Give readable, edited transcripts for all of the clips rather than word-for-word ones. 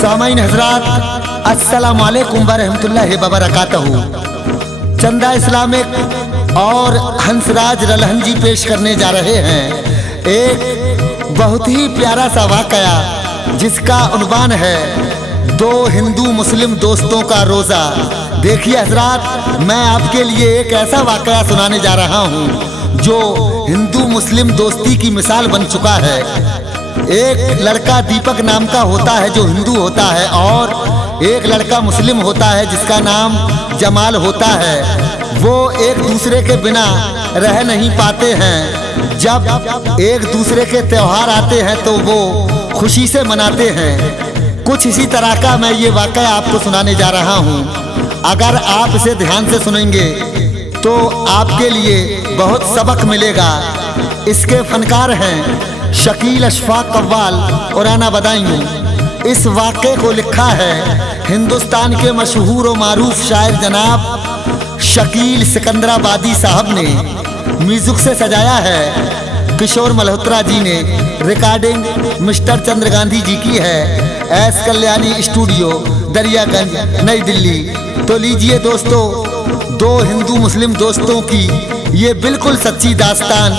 सामाईन हजरात, अस्सलाम वालेकुम वरहमतुल्लाहि वबरकातहू। चंदा इस्लामिक और हंसराज रलहन पेश करने जा रहे हैं एक बहुत ही प्यारा सा वाकया जिसका उन्वान है दो हिंदू मुस्लिम दोस्तों का रोज़ा। देखिए हजरात, मैं आपके लिए एक ऐसा वाकया सुनाने जा रहा हूँ जो हिंदू मुस्लिम दोस्ती की मिसाल बन चुका है। एक लड़का दीपक नाम का होता है जो हिंदू होता है, और एक लड़का मुस्लिम होता है जिसका नाम जमाल होता है। वो एक दूसरे के बिना रह नहीं पाते हैं। जब एक दूसरे के त्योहार आते हैं तो वो खुशी से मनाते हैं। कुछ इसी तरह का मैं ये वाकया आपको सुनाने जा रहा हूँ। अगर आप इसे ध्यान से सुनेंगे तो आपके लिए बहुत सबक मिलेगा। इसके फनकार हैं शकील अशफाक कव्वाल और आना बदायूं। इस वाक़े को लिखा है हिंदुस्तान के मशहूर और मारूफ शायर जनाब शकील सिकंदराबादी साहब ने। म्यूजिक से सजाया है किशोर मल्होत्रा जी ने। रिकॉर्डिंग मिस्टर चंद्र गांधी जी की है, एस कल्याणी स्टूडियो, दरियागंज, नई दिल्ली। तो लीजिए दोस्तों, दो हिंदू मुस्लिम दोस्तों की ये बिल्कुल सच्ची दास्तान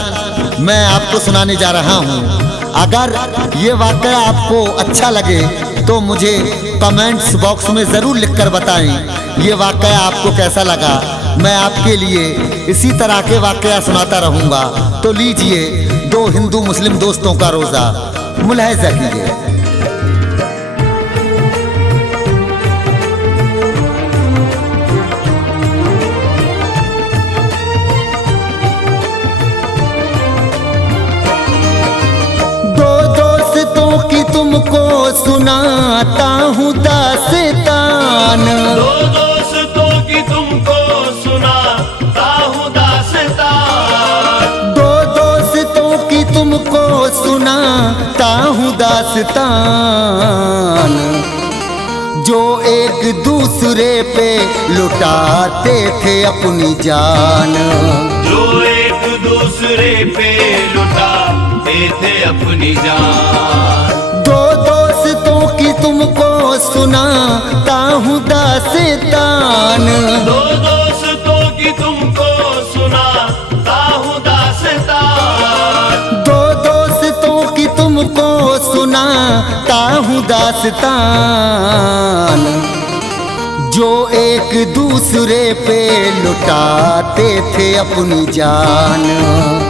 मैं आपको सुनाने जा रहा हूँ। अगर ये वाकया आपको अच्छा लगे तो मुझे कमेंट्स बॉक्स में ज़रूर लिखकर बताएं ये वाकया आपको कैसा लगा। मैं आपके लिए इसी तरह के वाकया सुनाता रहूँगा। तो लीजिए, दो हिंदू मुस्लिम दोस्तों का रोज़ा, मुलाहिजा कीजिए। तुमको सुनाता हूँ दास्तान, दो दोस्तों की तुमको सुनाता हूँ दास्तान, दो दोस्तों की तुमको सुनाता हूँ दास्तान, जो एक दूसरे पे लुटाते थे अपनी जान, जो एक दूसरे पे लुटाते थे अपनी जान। दो दोस्तों की तुमको सुनाता हूँ दास्तान, दो दोस्तों की तुमको सुनाता हूँ दास्तान, दो दोस्तों की तुमको सुनाता हूँ दास्तान, जो एक दूसरे पे लुटाते थे अपनी जान,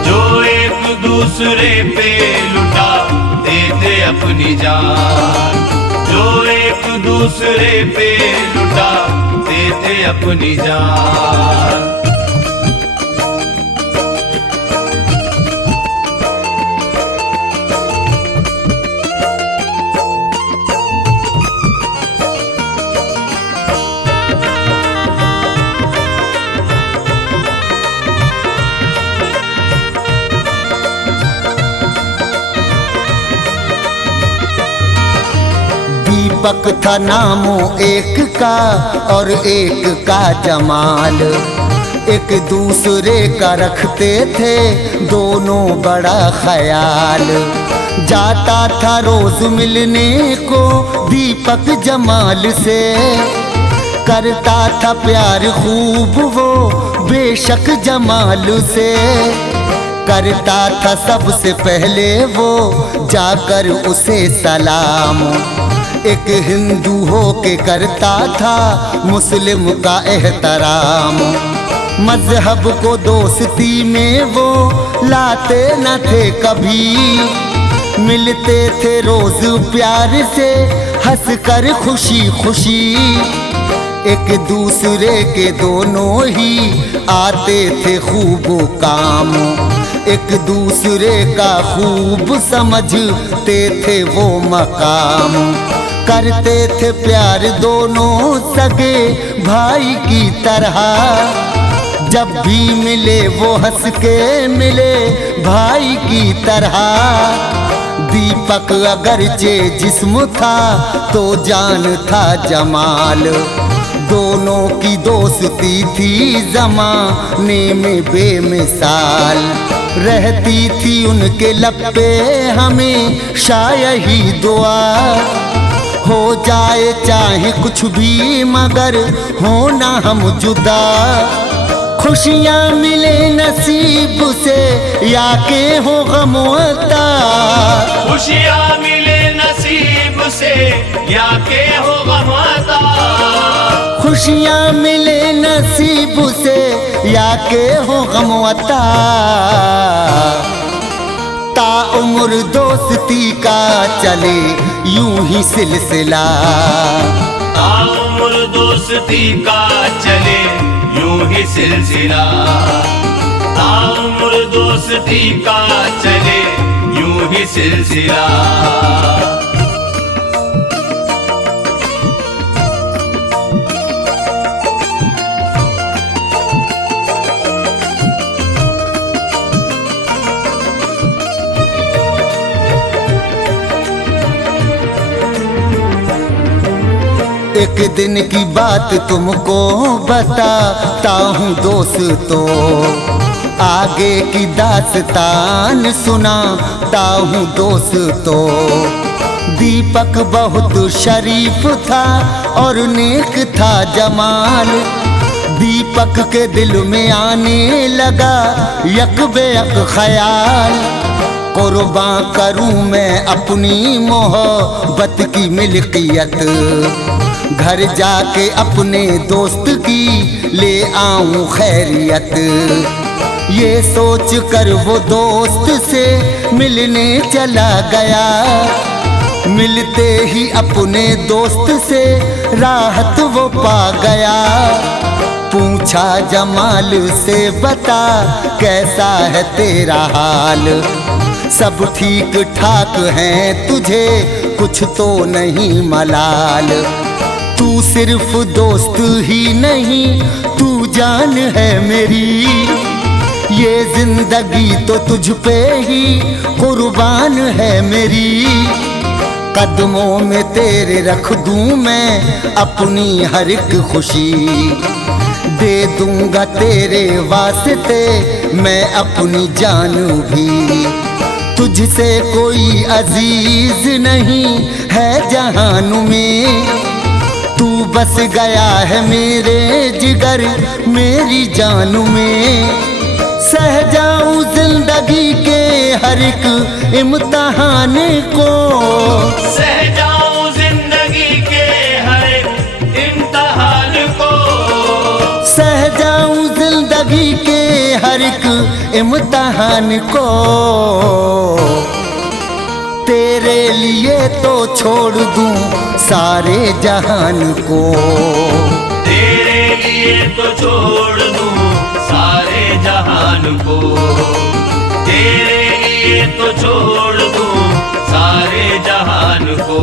जो एक दूसरे पे लुटाते थे अपनी जान, जो एक दूसरे पे लुटाते थे अपनी जान। दीपक था नामो एक का और एक का जमाल, एक दूसरे का रखते थे दोनों बड़ा ख्याल। जाता था रोज मिलने को दीपक जमाल से, करता था प्यार खूब वो बेशक जमाल से, करता था सबसे पहले वो जाकर उसे सलाम। एक हिंदू हो के करता था मुस्लिम का एहतराम। मजहब को दोस्ती में वो लाते न थे कभी, मिलते थे रोज प्यार से हंस कर खुशी खुशी। एक दूसरे के दोनों ही आते थे खूब काम, एक दूसरे का खूब समझते थे वो मकाम। करते थे प्यार दोनों सगे भाई की तरह, जब भी मिले वो हंस के मिले भाई की तरह। दीपक अगरचे जिस्म था तो जान था जमाल, दोनों की दोस्ती थी ज़माने में बेमिसाल। रहती थी उनके लब पे हमेशा यही दुआ, हो जाए चाहे कुछ भी मगर होना हम जुदा। खुशियाँ मिले नसीब से या के हो गम अता, खुशियाँ मिले नसीब से या के हो गम अता। खुशियाँ मिले नसीब से या के हो गम अता। ताउम्र दोस्ती का चले यूं ही सिलसिला, ताउम्र दोस्ती का चले यूं ही सिलसिला। ताउम्र दोस्ती का चले यूं ही सिलसिला। एक दिन की बात तुमको बताता हूँ दोस्तों, आगे की दास्तान सुनाता हूँ दोस्तों। दीपक बहुत शरीफ था और नेक था जमाल। दीपक के दिल में आने लगा यक बेयक ख्याल, कुर्बान करूं मैं अपनी मोहब्बत की मिल्कियत, घर जाके अपने दोस्त की ले आऊं खैरियत। ये सोच कर वो दोस्त से मिलने चला गया, मिलते ही अपने दोस्त से राहत वो पा गया। पूछा जमाल से बता कैसा है तेरा हाल, सब ठीक ठाक हैं तुझे कुछ तो नहीं मलाल। तू सिर्फ दोस्त ही नहीं तू जान है मेरी, ये जिंदगी तो तुझ पे ही कुर्बान है मेरी। कदमों में तेरे रख दूं मैं अपनी हर एक खुशी, दे दूंगा तेरे वास्ते मैं अपनी जान भी। तुझसे कोई अजीज नहीं है जहान में, तू बस गया है मेरे जिगर मेरी जान में। सह जाऊं जिंदगी के हर एक इम्तिहान को, सह जाऊं जिंदगी के हर एक इम्तिहान को। सह जाऊं जिंदगी के हर एक इम्तिहान को। तेरे लिए तो छोड़ दूं सारे जहान को, तेरे लिए तो छोड़ दूं सारे जहान को। तेरे लिए तो छोड़ दूं सारे जहान को।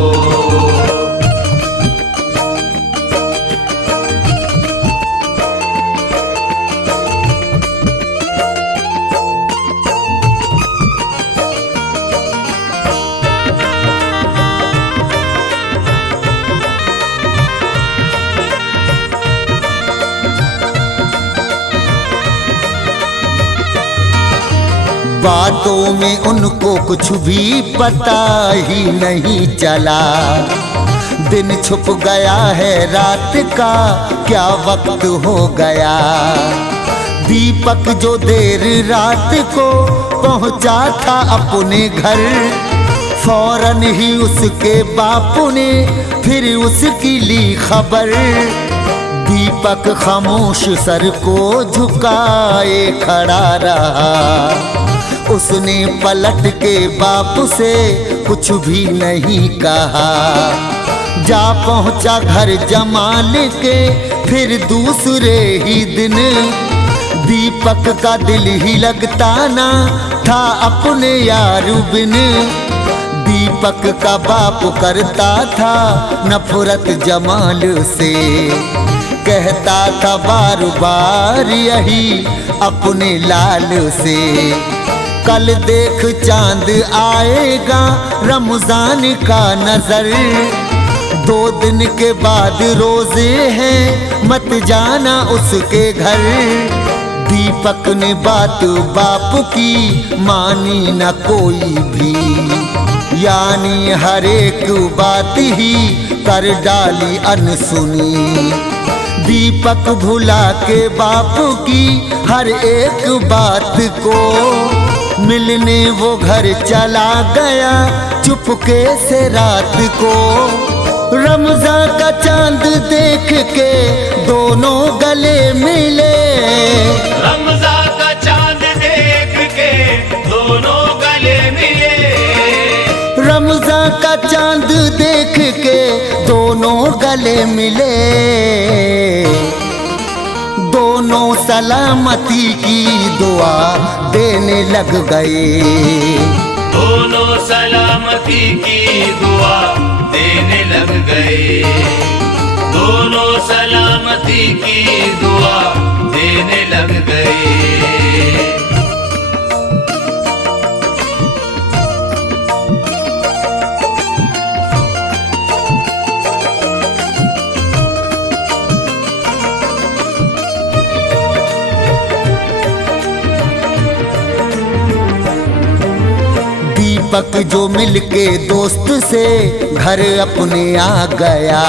बातों में उनको कुछ भी पता ही नहीं चला, दिन छुप गया है रात का क्या वक्त हो गया। दीपक जो देर रात को पहुंचा था अपने घर, फौरन ही उसके बापू ने फिर उसकी ली खबर। दीपक खामोश सर को झुकाए खड़ा रहा, उसने पलट के बाप से कुछ भी नहीं कहा। जा पहुंचा घर जमाल के फिर दूसरे ही दिन, दीपक का दिल ही लगता ना था अपने यार बिन। दीपक का बाप करता था नफरत जमाल से, कहता था बार बार यही अपने लाल से। कल देख चांद आएगा रमजान का नजर, 2 दिन के बाद रोजे हैं मत जाना उसके घर। दीपक ने बात बाप की मानी न कोई भी, यानी हर एक बात ही कर डाली अनसुनी। दीपक भुला के बापू की हर एक बात को, मिलने वो घर चला गया चुपके से रात को। रमजान का चांद देख के दोनों गले मिले, रमजान का चांद देख के दोनों गले मिले। रमजान का चांद देख के दोनों गले मिले। दोनों सलामती की दुआ देने लग गए, दोनों सलामती की दुआ देने लग गए। दोनों सलामती की दुआ देने लग गए। दीपक जो मिलके दोस्त से घर अपने आ गया,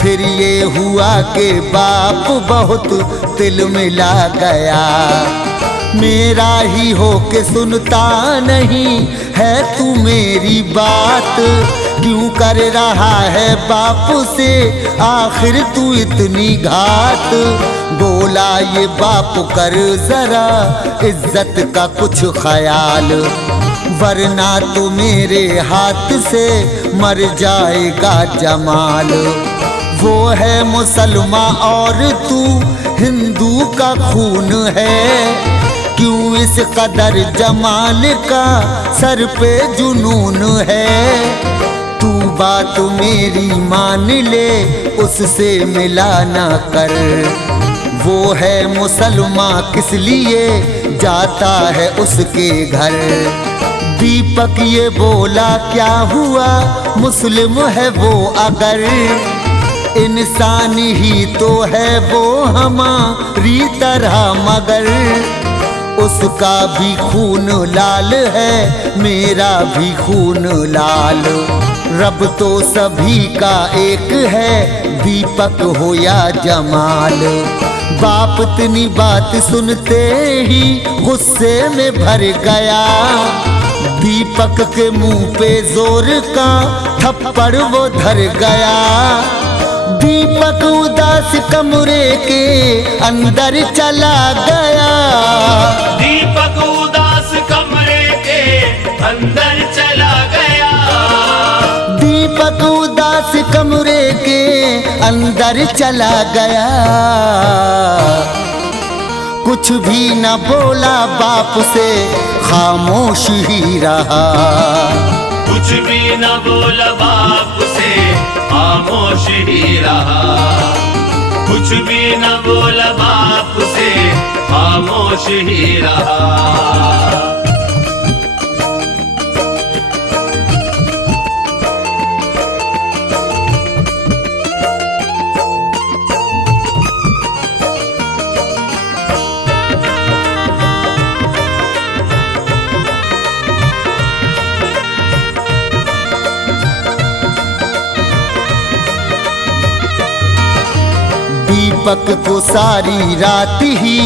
फिर ये हुआ कि बाप बहुत दिल मिला गया। मेरा ही हो के सुनता नहीं है तू मेरी बात, क्यों कर रहा है बाप से आखिर तू इतनी घात। बोला ये बाप कर जरा इज्जत का कुछ ख्याल, वरना तू मेरे हाथ से मर जाएगा जमाल। वो है मुसलमान और तू हिंदू का खून है, क्यों इस कदर जमाल का सर पे जुनून है। तू बात मेरी मान ले उससे मिला ना कर, वो है मुसलमान किस लिए जाता है उसके घर। दीपक ये बोला क्या हुआ मुस्लिम है वो अगर, इंसान ही तो है वो हमारी तरह मगर। उसका भी खून लाल है मेरा भी खून लाल, रब तो सभी का एक है दीपक हो या जमाल। बाप इतनी बात सुनते ही गुस्से में भर गया, दीपक के मुंह पे जोर का थप्पड़ वो धर गया। दीपक उदास कमरे के अंदर चला गया, दीपक उदास कमरे के अंदर चला गया। दीपक उदास कमरे के अंदर चला गया। कुछ भी न बोला बाप से खामोश ही रहा, कुछ भी न बोला बाप से खामोश ही रहा। कुछ भी न बोला बाप से खामोश ही रहा। दीपक को सारी रात ही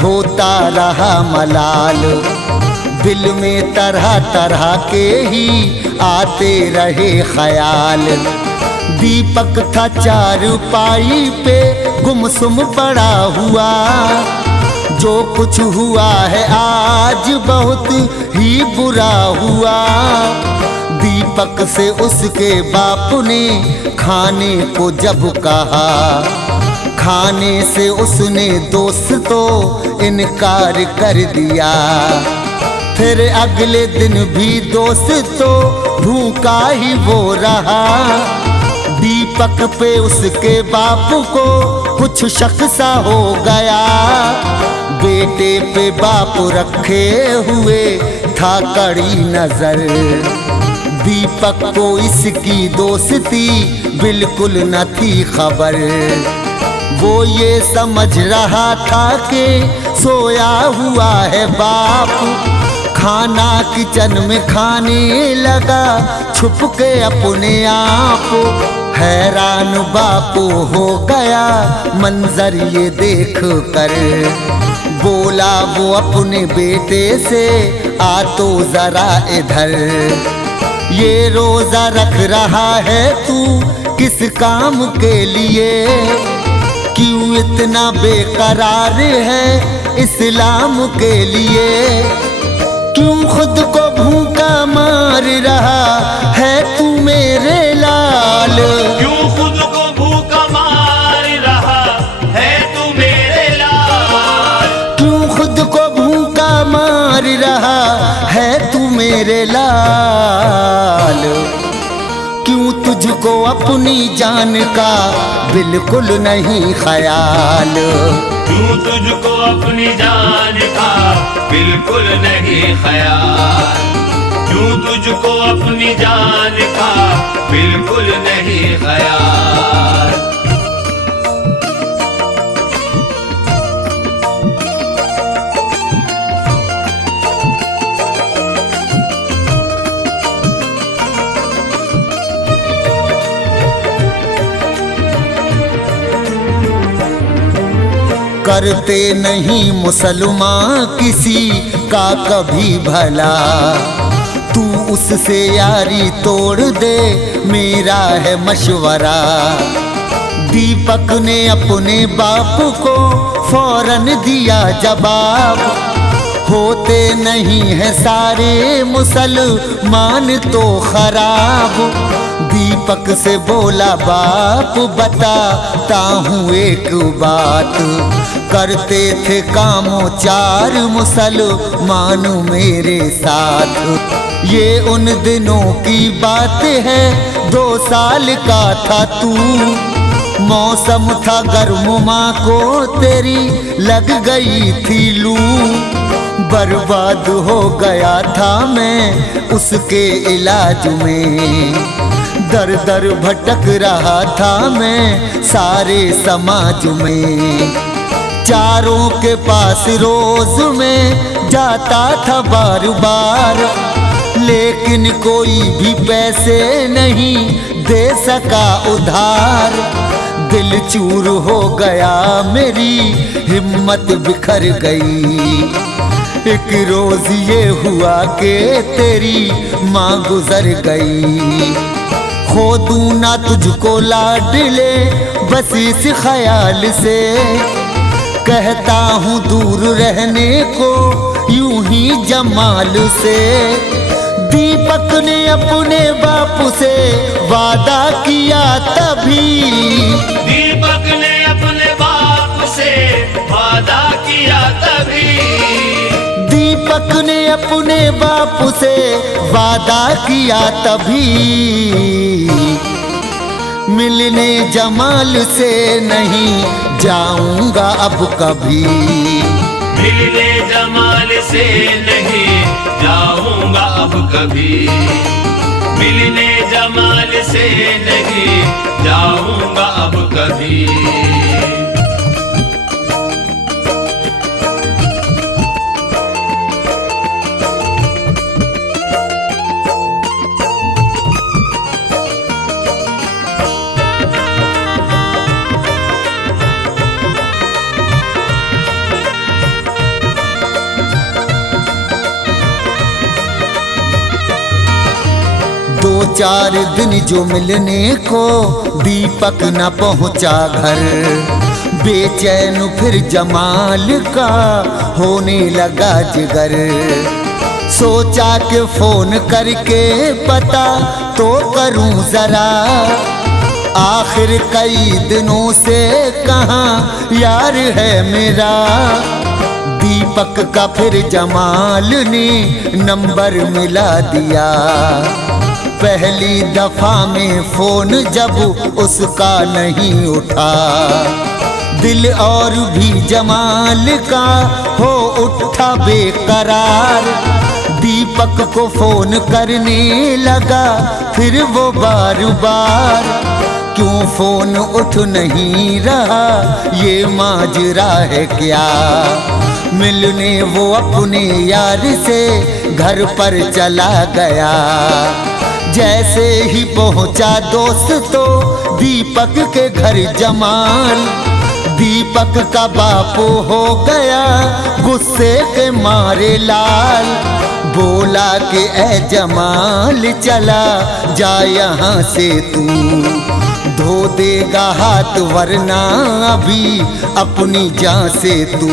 होता रहा मलाल, दिल में तरह तरह के ही आते रहे ख्याल। दीपक था चारपाई पे गुमसुम पड़ा हुआ, जो कुछ हुआ है आज बहुत ही बुरा हुआ। दीपक से उसके बाप ने खाने को जब कहा, खाने से उसने दोस्त तो इनकार कर दिया। फिर अगले दिन भी दोस्त तो भूखा ही वो रहा। दीपक पे उसके बाप को कुछ शक सा हो गया, बेटे पे बाप रखे हुए था कड़ी नजर। दीपक को इसकी दोस्ती बिल्कुल न थी खबर, वो ये समझ रहा था कि सोया हुआ है बाप, खाना किचन में खाने लगा छुप के अपने आप। हैरान बापू हो गया मंजर ये देख कर, बोला वो अपने बेटे से आ तो जरा इधर। ये रोजा रख रहा है तू किस काम के लिए, क्यों इतना बेकरार है इस्लाम के लिए, क्यों खुद को भूखा मार रहा है तू मेरे लाल, क्यों खुद को भूखा मार रहा है तू मेरे लाल, क्यों खुद को भूखा मार रहा है तू मेरे लाल, क्यों तुझको अपनी जान का बिल्कुल नहीं ख्याल, क्यों तुझको अपनी जान का बिल्कुल नहीं ख्याल, क्यों तुझको अपनी जान का बिल्कुल नहीं ख्याल। करते नहीं मुसलमान किसी का कभी भला, तू उससे यारी तोड़ दे मेरा है मशवरा। दीपक ने अपने बाप को फौरन दिया जवाब, होते नहीं है सारे मुसलमान तो खराब। दीपक से बोला बाप बताता हूँ एक बात, करते थे कामों चार मुसलमान मेरे साथ। ये उन दिनों की बात है 2 साल का था तू, मौसम था गर्म माँ को तेरी लग गई थी लू। बर्बाद हो गया था मैं उसके इलाज में, दर दर भटक रहा था मैं सारे समाज में। चारों के पास रोज में जाता था बार बार, लेकिन कोई भी पैसे नहीं दे सका उधार। दिल चूर हो गया मेरी हिम्मत बिखर गई, एक रोज ये हुआ कि तेरी माँ गुजर गई। खो दूं ना तुझको लाडले बस इस ख्याल से, कहता हूँ दूर रहने को यूं ही जमाल से। दीपक ने अपने बाप से वादा किया तभी, दीपक ने अपने बाप से वादा किया तभी, दीपक ने अपने बाप से वादा किया तभी। मिलने जमाल से नहीं जाऊंगा अब कभी, मिलने जमाल से नहीं जाऊंगा अब कभी, मिलने जमाल से नहीं जाऊंगा अब कभी। दो चार दिन जो मिलने को दीपक न पहुंचा घर, बेचैन फिर जमाल का होने लगा जिगर। सोचा कि फोन करके पता तो करूं जरा, आखिर कई दिनों से कहाँ यार है मेरा। दीपक का फिर जमाल ने नंबर मिला दिया, पहली दफा में फोन जब उसका नहीं उठा, दिल और भी जमाल का हो उठा बेकरार। दीपक को फोन करने लगा फिर वो बार बार, क्यों फोन उठ नहीं रहा ये माजरा है क्या। मिलने वो अपने यार से घर पर चला गया। जैसे ही पहुंचा दोस्त तो दीपक के घर जमाल, दीपक का बापू हो गया गुस्से के मारे लाल। बोला कि ए जमाल चला जा यहाँ से तू, धो देगा हाथ वरना अभी अपनी जान से तू।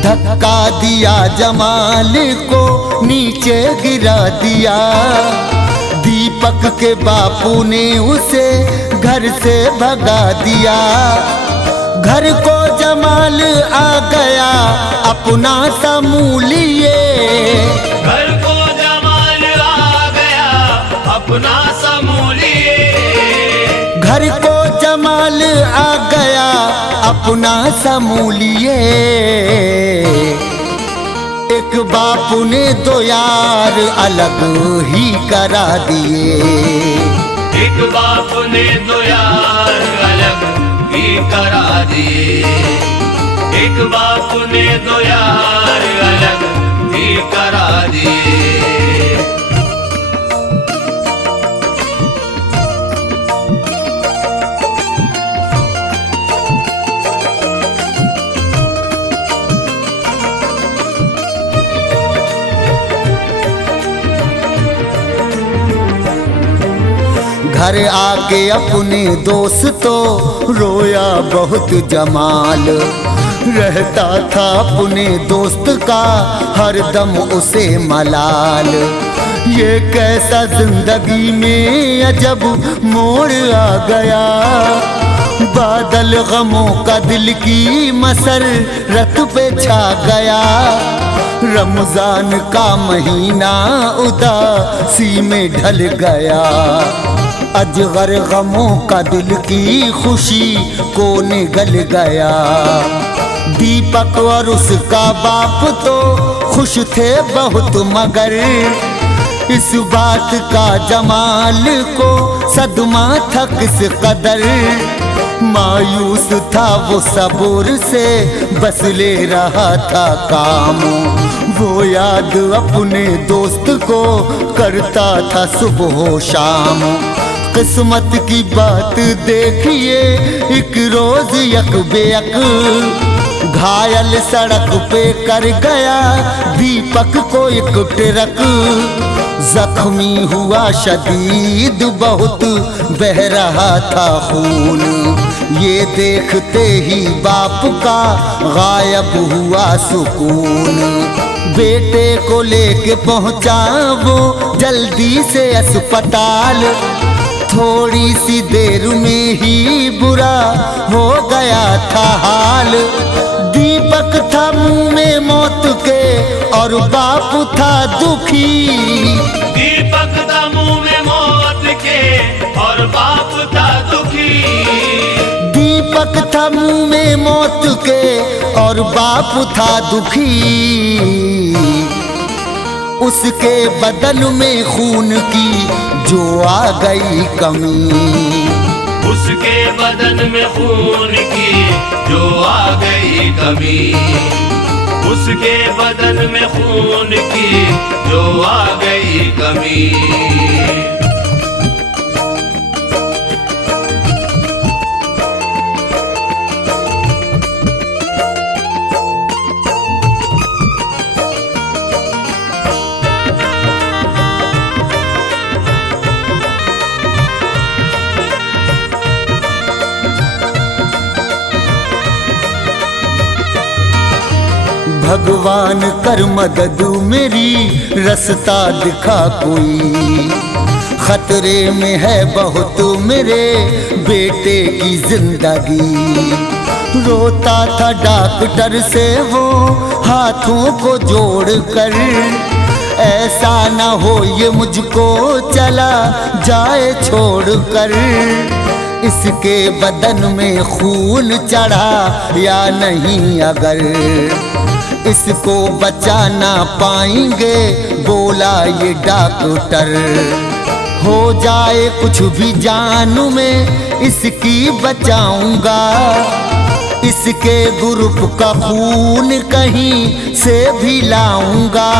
धक्का दिया जमाल को नीचे गिरा दिया, दीपक के बापू ने उसे घर से भगा दिया। घर को जमाल आ गया अपना समूह लिए, घर को जमाल आ गया अपना समूह लिए। घर को जमाल आ गया अपना समूह लिए। एक बापू ने दो यार अलग ही करा दिए, एक बाप ने दो यार अलग ही करा दिए। एक बाप ने दो यार अलग ही करा दिए। घर आके अपने दोस्त तो रोया बहुत जमाल। रहता था अपने दोस्त का हरदम उसे मलाल। ये कैसा जिंदगी में अजब मोड़ आ गया, बादल गमों का दिल की मसरत पे छा गया। रमजान का महीना उदासी में ढल गया, अजगर गमों का दिल की खुशी को निगल गया। दीपक और उसका बाप तो खुश थे बहुत मगर इस बात का जमाल को सदमा था किस कदर। मायूस था वो सबूर से बस ले रहा था काम, वो याद अपने दोस्त को करता था सुबह शाम। किस्मत की बात देखिए एक रोज यक बेयक घायल सड़क पे कर गया दीपक को एक ट्रक। जख्मी हुआ शदीद बहुत बह रहा था खून, ये देखते ही बाप का गायब हुआ सुकून। बेटे को लेके पहुंचा वो जल्दी से अस्पताल, थोड़ी सी देर में ही बुरा हो गया था हाल। दीपक था मुंह में मौत के और बाप था दुखी, दीपक था मुंह में मौत के और बाप था दुखी। दीपक था मुंह में मौत के और बाप था दुखी। उसके बदन में खून की जो आ गई कमी, उसके बदन में खून की जो आ गई कमी। उसके बदन में खून की जो आ गई कमी। भगवान कर मदद मेरी रास्ता दिखा कोई, खतरे में है बहुत मेरे बेटे की जिंदगी। रोता था डॉक्टर से वो हाथों को जोड़ कर, ऐसा न हो ये मुझको चला जाए छोड़ कर। इसके बदन में खून चढ़ा या नहीं अगर इसको बचा ना पाएंगे बोला ये डॉक्टर। हो जाए कुछ भी जानू मैं इसकी बचाऊंगा, इसके ग्रुप का खून कहीं से भी लाऊंगा।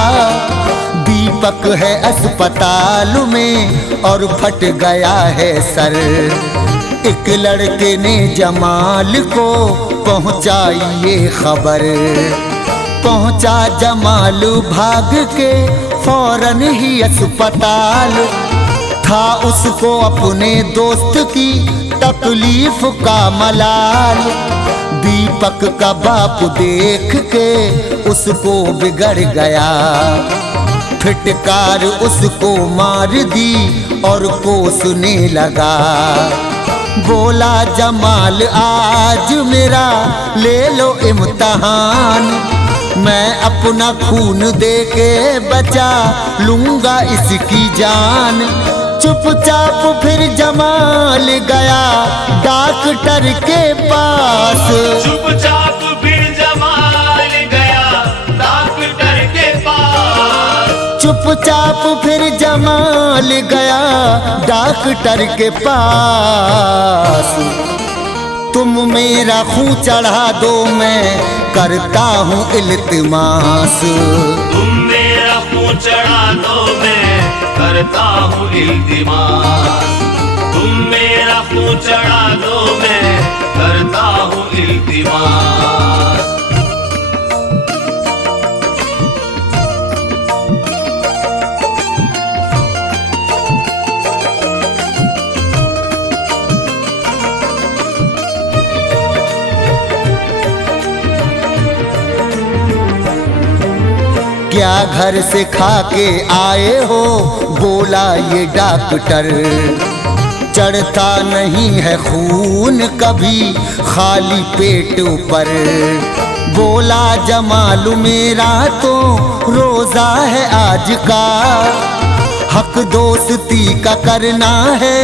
दीपक है अस्पताल में और फट गया है सर। एक लड़के ने जमाल को पहुंचाई ये खबर। पहुंचा जमाल भाग के फौरन ही अस्पताल। था उसको अपने दोस्त की तकलीफ का मलाल। दीपक का बाप देख के उसको बिगड़ गया। फिटकार उसको मार दी और कोसने लगा। बोला जमाल आज मेरा ले लो इम्तिहान। मैं अपना खून दे के बचा लूंगा इसकी जान। चुपचाप फिर जमाल गया डॉक्टर के पास। चुपचाप फिर जमाल गया डॉक्टर के पास। चुपचाप फिर जमाल गया डॉक्टर के पास। तुम मेरा खून चढ़ा दो मैं करता हूँ इल्तिमास। तुम मेरा खून चढ़ा दो मैं करता हूँ इल्तिमास। तुम मेरा खून चढ़ा दो मैं करता हूँ इल्तिमास। क्या घर से खा के आए हो बोला ये डॉक्टर। चढ़ता नहीं है खून कभी खाली पेट पर। बोला जमाल मेरा तो रोजा है आज का। हक दोस्ती का करना है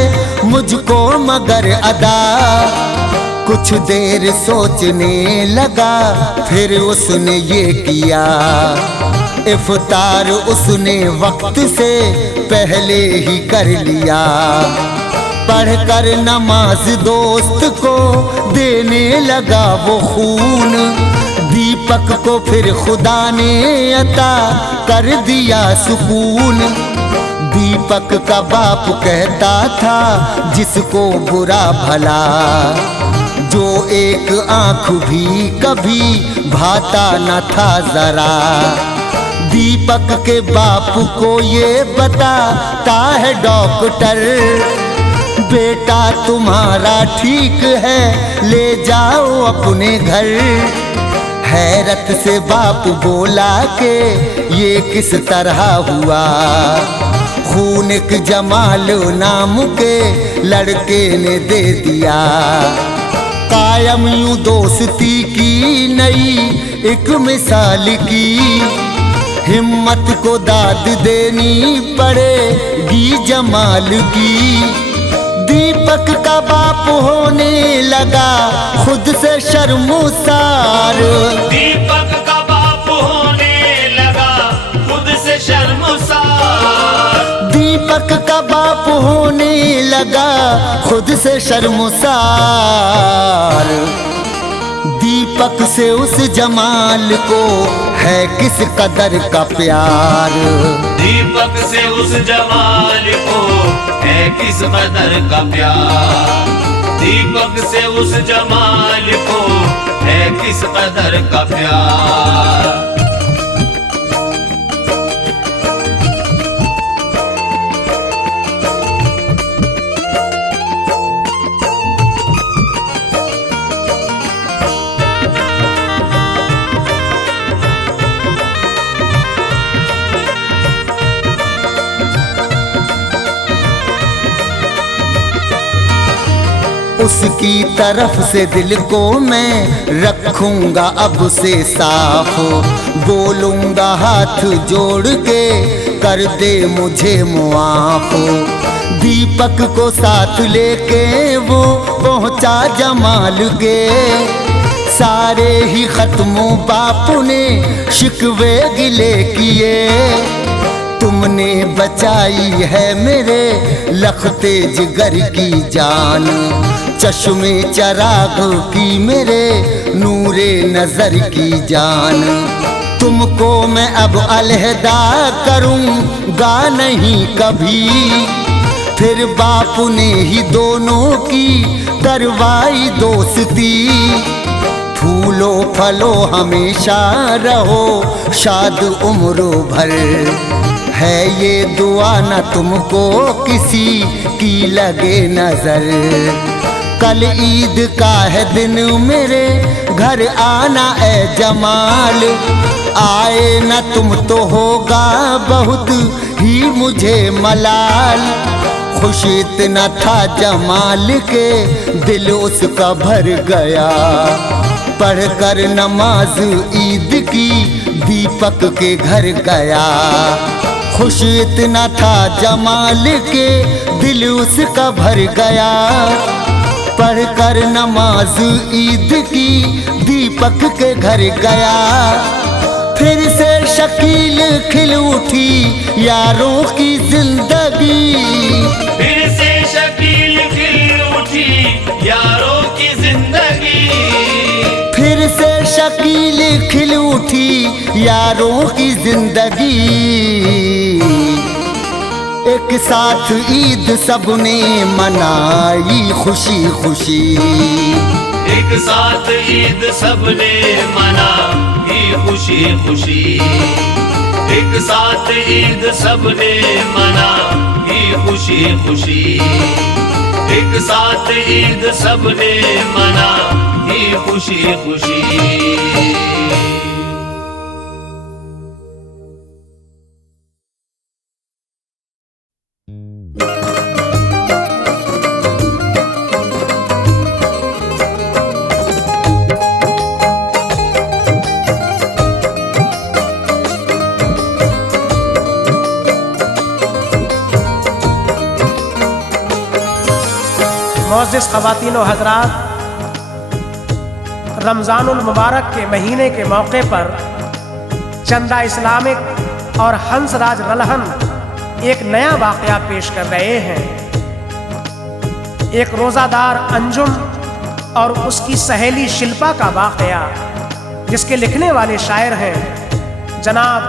मुझको मगर अदा। कुछ देर सोचने लगा फिर उसने ये किया। इफ्तार उसने वक्त से पहले ही कर लिया। पढ़कर नमाज दोस्त को देने लगा वो खून। दीपक को फिर खुदा ने अता कर दिया सुकून। दीपक का बाप कहता था जिसको बुरा भला। जो एक आँख भी कभी भाता न था जरा। दीपक के बाप को ये बताता है डॉक्टर। बेटा तुम्हारा ठीक है ले जाओ अपने घर। हैरत से बाप बोला के ये किस तरह हुआ। खून एक जमाल नाम के लड़के ने दे दिया। कायम यूं दोस्ती की नई एक मिसाल की। हिम्मत को दाद देनी पड़ेगी जमाल की। दीपक का बाप होने लगा खुद से शर्मसार। दीपक का बाप होने लगा खुद से शर्मसार। दीपक का बाप होने लगा खुद से शर्मसार। दीपक से उस जमाल को है किस कदर का प्यार। दीपक से उस जमाल को है किस कदर का प्यार। दीपक से उस जमाल को है किस कदर का प्यार। उसकी तरफ से दिल को मैं रखूंगा अब से साफ। बोलूंगा हाथ जोड़ के कर दे मुझे मुआफ। दीपक को साथ लेके वो पहुंचा जमाल के। सारे ही खत्मों बाप ने शिकवे गिले किए। तुमने बचाई है मेरे लखते जिगर की जान। चश्मे चराग की मेरे नूरे नजर की जान। तुमको मैं अब अलहदा करूँगा नहीं कभी, फिर बाप ने ही दोनों की करवाई दोस्ती। फूलो फलो हमेशा रहो शाद उम्र भर, है ये दुआ न तुमको किसी की लगे नजर। कल ईद का है दिन मेरे घर आना ए जमाल, आए न तुम तो होगा बहुत ही मुझे मलाल। खुश इतना था जमाल के दिल उसका भर गया, पढ़कर नमाज ईद की दीपक के घर गया। खुश इतना था जमाल के दिल उसका भर गया, पढ़कर नमाज ईद की दीपक के घर गया। फिर से शकील खिल उठी यारों की जिंदगी, फिर से शकील खिल उठी यारों की जिंदगी। फिर से शकील खिल उठी यारों की जिंदगी। एक साथ ईद सबने मनाई खुशी खुशी, एक साथ ईद सबने मनाई खुशी खुशी। एक साथ ईद सबने मनाई खुशी खुशी। एक साथ ईद सबने मनाई खुशी खुशी। मोअज़्ज़िज़ ख़वातीन व हज़रात, रमज़ानुल मुबारक के महीने के मौके पर चंदा इस्लामिक और हंसराज रलहन एक नया वाक़या पेश कर रहे हैं। एक रोज़ादार अंजुम और उसकी सहेली शिल्पा का वाक़या, जिसके लिखने वाले शायर हैं जनाब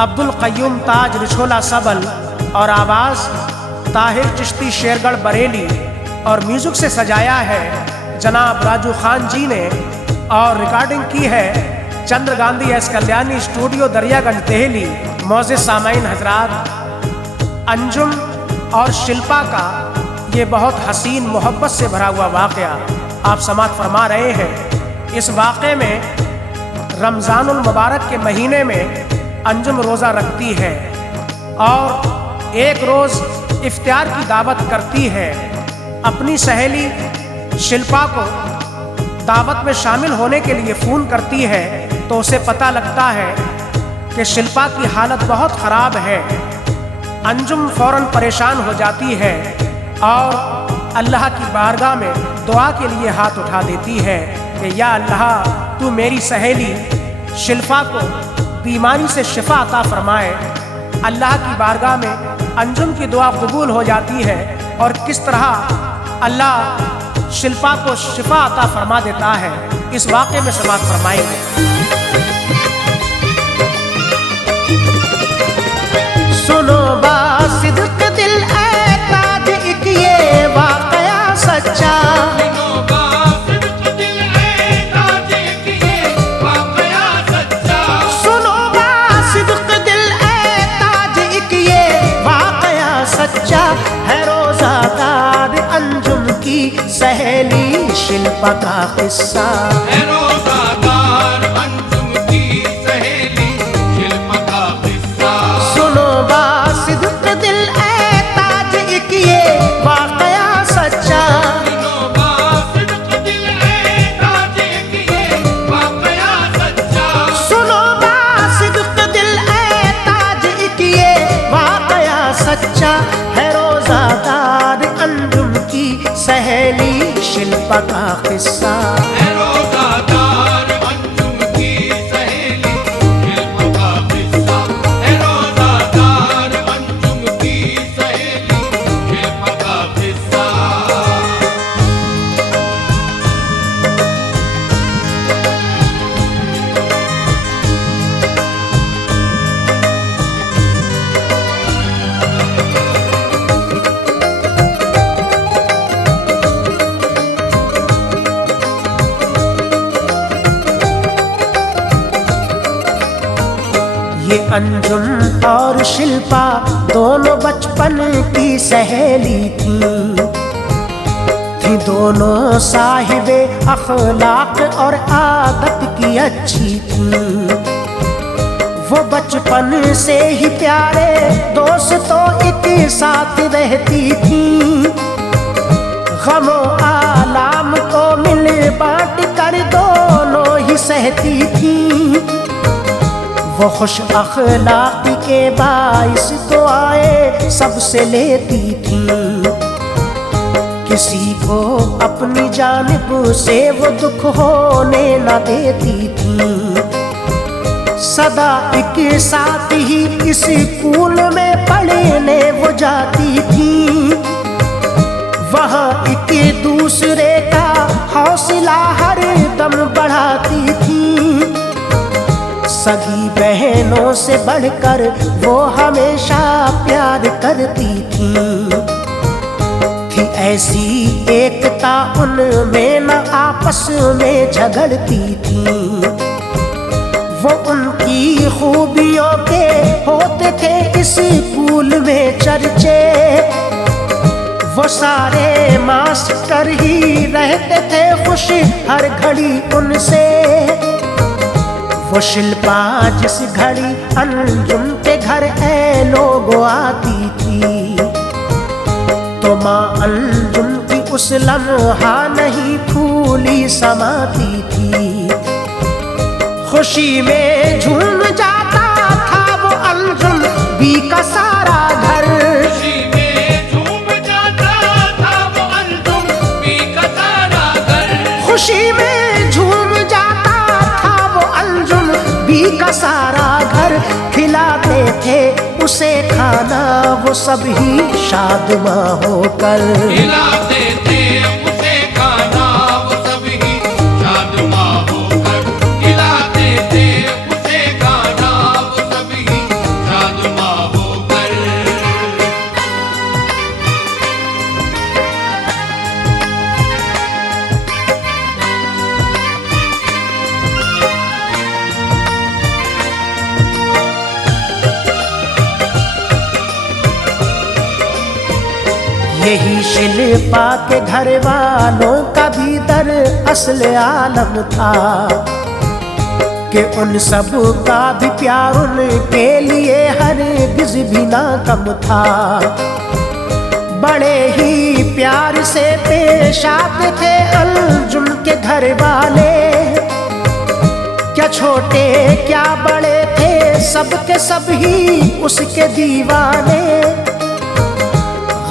अब्दुल क़य्यूम ताज रिछोला सबल और आवाज़ ताहिर चिश्ती शेरगढ़ बरेली, और म्यूज़िक से सजाया है जनाब राजू खान जी ने, और रिकॉर्डिंग की है चंद्र गांधी एस कल्याणी स्टूडियो दरियागंज दिल्ली। मोअज़्ज़िज़ सामाईन हज़रात, अंजुम और शिल्पा का ये बहुत हसीन मोहब्बत से भरा हुआ वाक़या आप समाअत फरमा रहे हैं। इस वाक़े में रमज़ानुल मुबारक के महीने में अंजुम रोज़ा रखती है और एक रोज़ इफ्तार की दावत करती है। अपनी सहेली शिल्पा को दावत में शामिल होने के लिए फ़ोन करती है तो उसे पता लगता है कि शिल्पा की हालत बहुत ख़राब है। अंजुम फ़ौरन परेशान हो जाती है और अल्लाह की बारगाह में दुआ के लिए हाथ उठा देती है कि या अल्लाह, तू मेरी सहेली शिल्पा को बीमारी से शिफा अता फरमाए। अल्लाह की बारगाह में अंजुम की दुआ कबूल हो जाती है और किस तरह अल्लाह शिल्पा को शिफा अता फरमा देता है, इस वाक़े में समाअत फरमाएंगे। सुनो बासिद्क़ दिल ऐ ताज एक ये वाक़या सच्चा, सुनो बासिद्क़ दिल ऐ ताज एक ये वाक़या सच्चा। सुनो बासिद्क़ दिल ऐ ताज एक ये वाक़या सच्चा, है रोज़ादार अंजुम की सहेली शिल्पा का किस्सा, है रोज़ादार अंजुम की सहेली शिल्पा का किस्सा। सुनो बासिद्क़ दिल ऐ ताज एक ये वाक़या सच्चा, सुनो बासिद्क़ दिल ऐ ताज एक ये वाक़या सच्चा। सुनो बासिद्क़ दिल ऐ ताज एक ये वाक़या सच्चा, है रोज़ादार अंजुम की सहेली शिल्पा का किस्सा, है रोज़ादार अंजुम की सहेली शिल्पा का किस्सा। है रोज़ादार अंजुम की सहेली शिल्पा का किस्सा। अंजुम और शिल्पा दोनों बचपन की सहेली थी दोनों साहिबे अखलाक और आदत की अच्छी थी। वो बचपन से ही प्यारे दोस्तों एक साथ रहती थी। गमो आलाम को मिल बांट कर दोनों ही सहती थी। वो खुश अखलाकी के बाइस तो आए सबसे लेती थी। किसी को अपनी जानिब से वो दुख होने न देती थी। सदा एक साथ ही स्कूल में पढ़ने वो जाती थी। वहाँ एक दूसरे का हौसला हर दम बढ़ाती थी। सगी बहनों से बढ़कर वो हमेशा प्यार करती थी ऐसी एकता उनमें न आपस में झगड़ती थी। वो उनकी खूबियों के होते थे इस स्कूल में चर्चे। वो सारे मास्टर ही रहते थे खुश हर घड़ी उनसे। वो शिल्पा जिस घड़ी अंजुम के घर ऐ लोगो आती थी तो माँ अंजुम की उस लम्हा नहीं फूली समाती थी। खुशी में झूम जाता था वो अंजुम बी का सारा घर। खुशी में झूम जाता था वो अंजुम बी का सारा घर। खुशी में झूम जाता था वो अंजुम बी का सारा घर। खिलाते थे उसे खाना वो सब ही शादमा होकर। खिलाते थे उसे खाना वो सब ही शादमा होकर। खिलाते थे उसे खाना वो सब ही शादमा होकर। यही शिल्पा के घर वालों का भी दर असल आलम था कि उन सब का भी प्यार उनके लिए हरगिज़ भी ना कम था। बड़े ही प्यार से पेश आते थे अंजुम के घर वाले। क्या छोटे क्या बड़े थे सबके सब ही उसके दीवाने।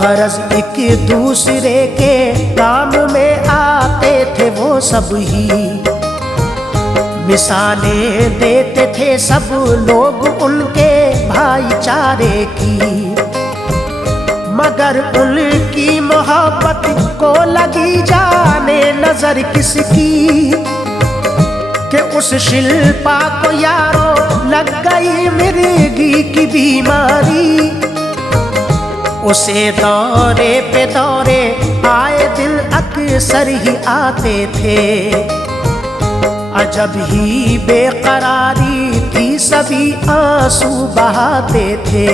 गरज एक दूसरे के काम में आते थे वो सब ही। मिसालें देते थे सब लोग उनके भाईचारे की। मगर उनकी मोहब्बत को लगी जाने नजर किसकी कि उस शिल्पा को यारो लग गई मिर्गी की बीमारी। उसे दौरे पे दौरे आए दिन अक्सर ही आते थे। अजब ही बेकरारी थी सभी आंसू बहाते थे।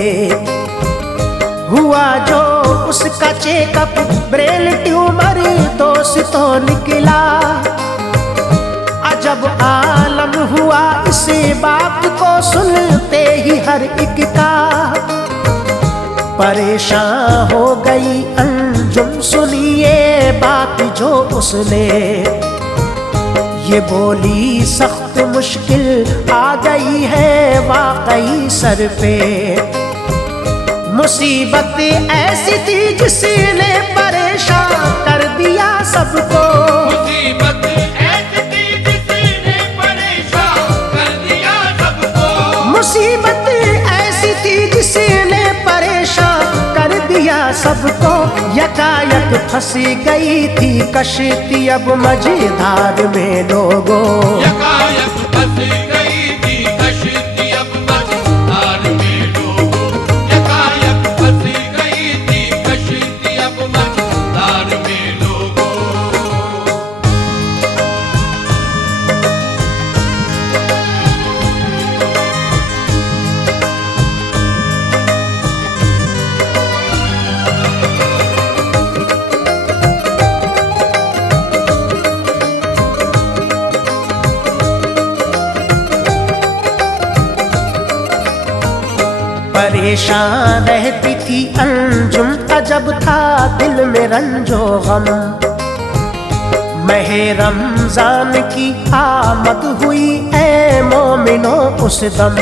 हुआ जो उसका चेकअप ब्रेन ट्यूमर दोस्तों निकला। अजब आलम हुआ इस बात को सुनते ही हर एक का। परेशान हो गई अंजुम सुनिए बात जो उसने। ये बोली सख्त मुश्किल आ गई है वाकई सर पे। मुसीबत ऐसी थी जिसने परेशान कर दिया सबको। मुसीबत ऐसी थी जिसने परेशान कर दिया सबको। मुसीबत ऐसी थी जिसने परेशान कर दिया सबको। यकायक फंसी गई थी कश्ती अब मझधार में लोगों। यकायक फंस गई थी कश्ती अब मझधार में लोगों। यकायक फंस गई थी कश्ती अब मझधार में लोगों। परेशान रहती थी अंजुम, अजब था दिल में रंजो गम। महे रमजान की आमद हुई ऐ मोमिनो उस दम।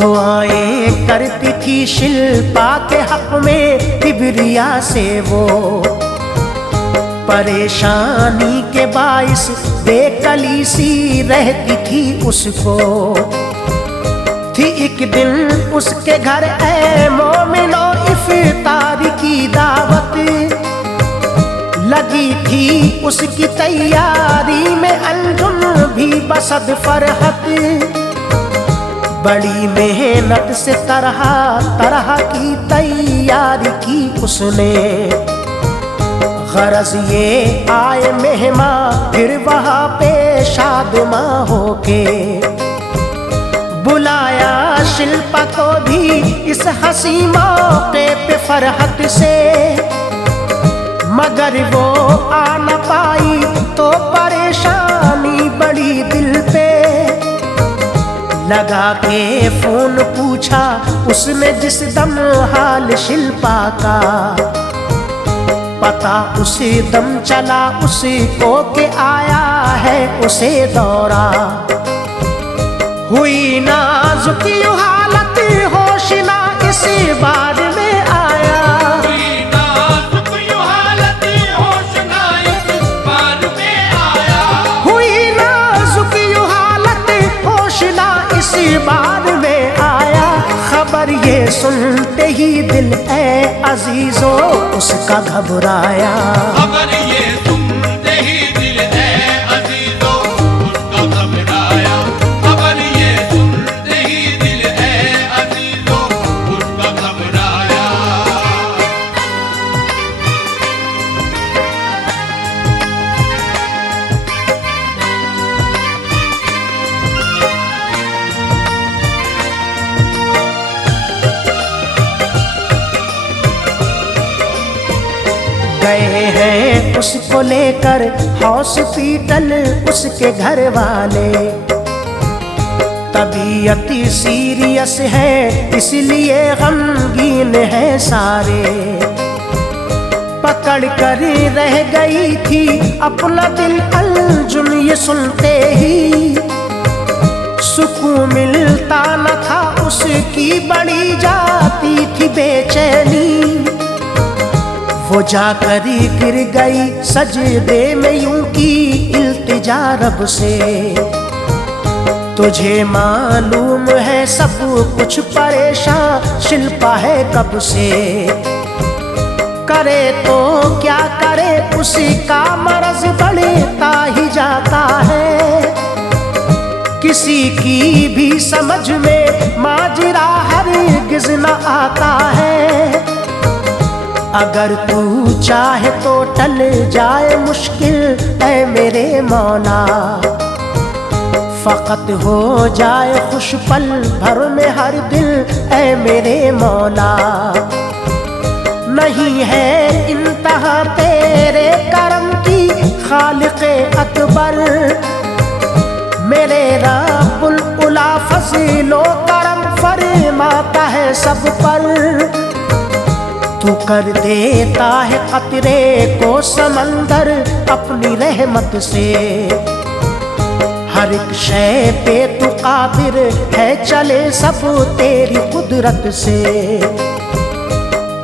दुआएं करती थी शिल्पा के हक में किबरिया से वो, परेशानी के बाइस बेकली सी रहती थी उसको। थी एक दिन उसके घर ऐ मोमिनो इफ्तार की दावत, लगी थी उसकी तैयारी में अंजुम भी बसद फरहत। बड़ी मेहनत से तरह तरह की तैयारी की उसने, गरज ये आए मेहमान फिर वहाँ पे शादमा होके। बुलाया शिल्पा को भी इस हंसी मौके पे फरहत से, मगर वो आ न पाई तो परेशानी बड़ी दिल पे। लगा के फोन पूछा उसने जिस दम हाल शिल्पा का, पता उसी दम चला उसको के आया है उसे दौरा। हुई नाजुक यूं हालत होश ना इसी बार में आया। हुई नाजुक यूं हालत होश ना इस बार में आया। हुई नाजुक यूं हालत होश ना इसी बार में आया। खबर ये सुनते ही दिल है अजीजों उसका घबराया। खबर ये सुनते ही दिल है अजीजों उसका घबराया। खबर ये सुनते ही दिल है अजीजों उसका घबराया। गए हैं उसको लेकर हॉस्पिटल उसके घर वाले। तबीयत सीरियस है इसलिए गमगीन है सारे। पकड़ कर रह गई थी अपना दिल अंजुम ये सुनते ही। सुकून मिलता न था उसकी बड़ी जाती थी बेचैनी। वो जाकर गिर गई सजदे में यूं की इल्तिजा रब से। तुझे मालूम है सब कुछ परेशान शिल्पा है कब से। करे तो क्या करे उसी का मर्ज बढ़ता ही जाता है। किसी की भी समझ में माजरा हरगिज़ न आता है। अगर तू चाहे तो टल जाए मुश्किल ऐ मेरे मौला। फ़कत हो जाए खुश पल भर में हर दिल ऐ मेरे मौला। नहीं है इंतहा तेरे करम की खालिक़े अकबर। मेरे रब्बुल उला फज़ीलो करम फरमाता है सब पर। तू कर देता है कतरे को समंदर अपनी रहमत से। हर एक शय पे तू कादिर है चले सब तेरी कुदरत से।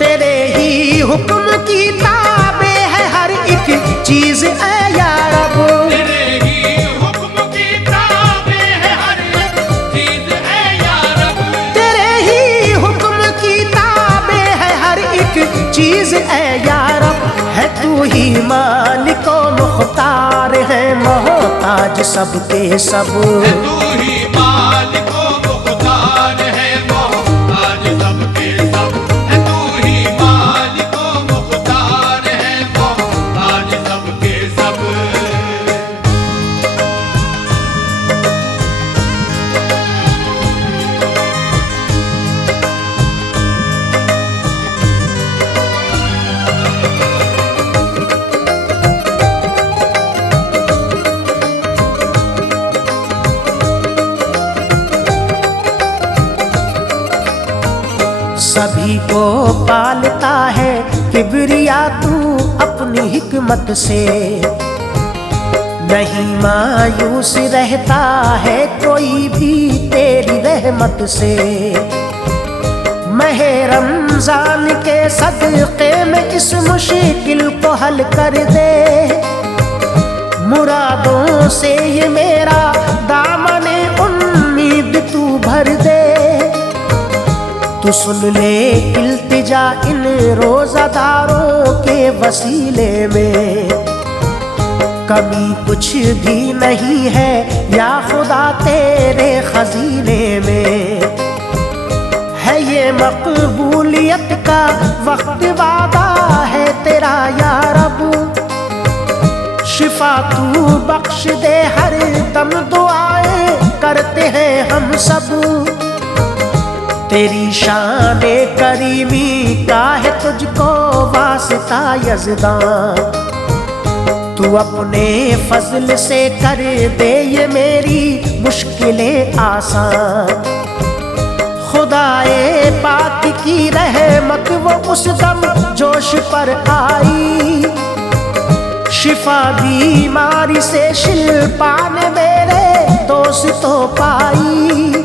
तेरे ही हुक्म की ताबे है हर एक चीज ऐ या रब। तेरे ही हुक्म की ताबे है हर एक चीज ऐ या रब। तेरे ही हुक्म की ताबे है हर एक चीज ऐ या रब। है तू ही मालिक व मुख्तार है मोहताज सबके सब। है तू ही मालिक व मुख्तार है मोहताज सबके सब। है तू ही मालिक व मुख्तार है मोहताज सबके सब। सभी को पालता है किबरिया तू अपनी हिकमत से। नहीं मायूस रहता है कोई भी तेरी रहमत से। महे रमजान के सदक़े में इस मुश्किल को हल कर दे। मुरादों से ये मेरा दामने उम्मीद तू भर दे। तू सुन ले इल्तिजा इन रोज़ादारों के वसीले में। कमी कुछ भी नहीं है या खुदा तेरे खजीने में। है ये मकबूलियत का वक्त वादा है तेरा या रब। शिफा तू बख्श दे हर दम दुआएं करते हैं हम सब। तेरी शान करीमी का है तुझको वास्ता यज़दां। तू अपने फजल से कर दे ये मेरी मुश्किलें आसान। खुदाए पाक की रहमत वो उस दम जोश पर आई। शिफा बीमारी से शिल्पा ने मेरे दोस्तों पाई।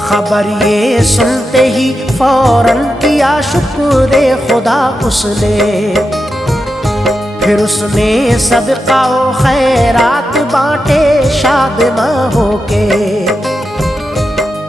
खबर ये सुनते ही फौरन किया शुक्र खुदा उसने। फिर उसने सदका व खैरात बांटे शादमां होके।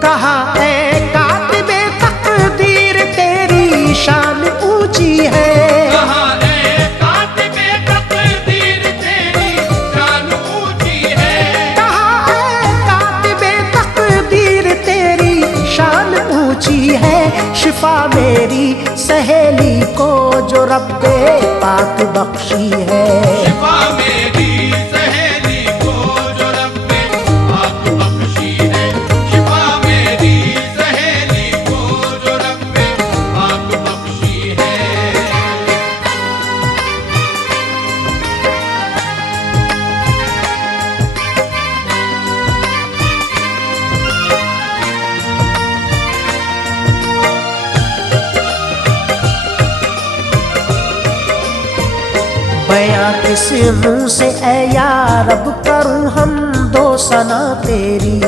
कहा ऐ कातिबे तकदीर तेरी शान ऊंची है। कहा ऐ कातिबे तकदीर तेरी शान ऊंची है। कहा ऐ कातिबे तकदीर तेरी शान ऊंची है। शिफा मेरी सहेली को जो रब्बे पाक बख्शी है। शिफा मेरी सहेली को जो रब्बे पाक बख्शी है। शिफा मेरी सहेली को जो रब्बे पाक बख्शी है। बयां किस मुंह से ऐ या रब करूं हम दो सना तेरी।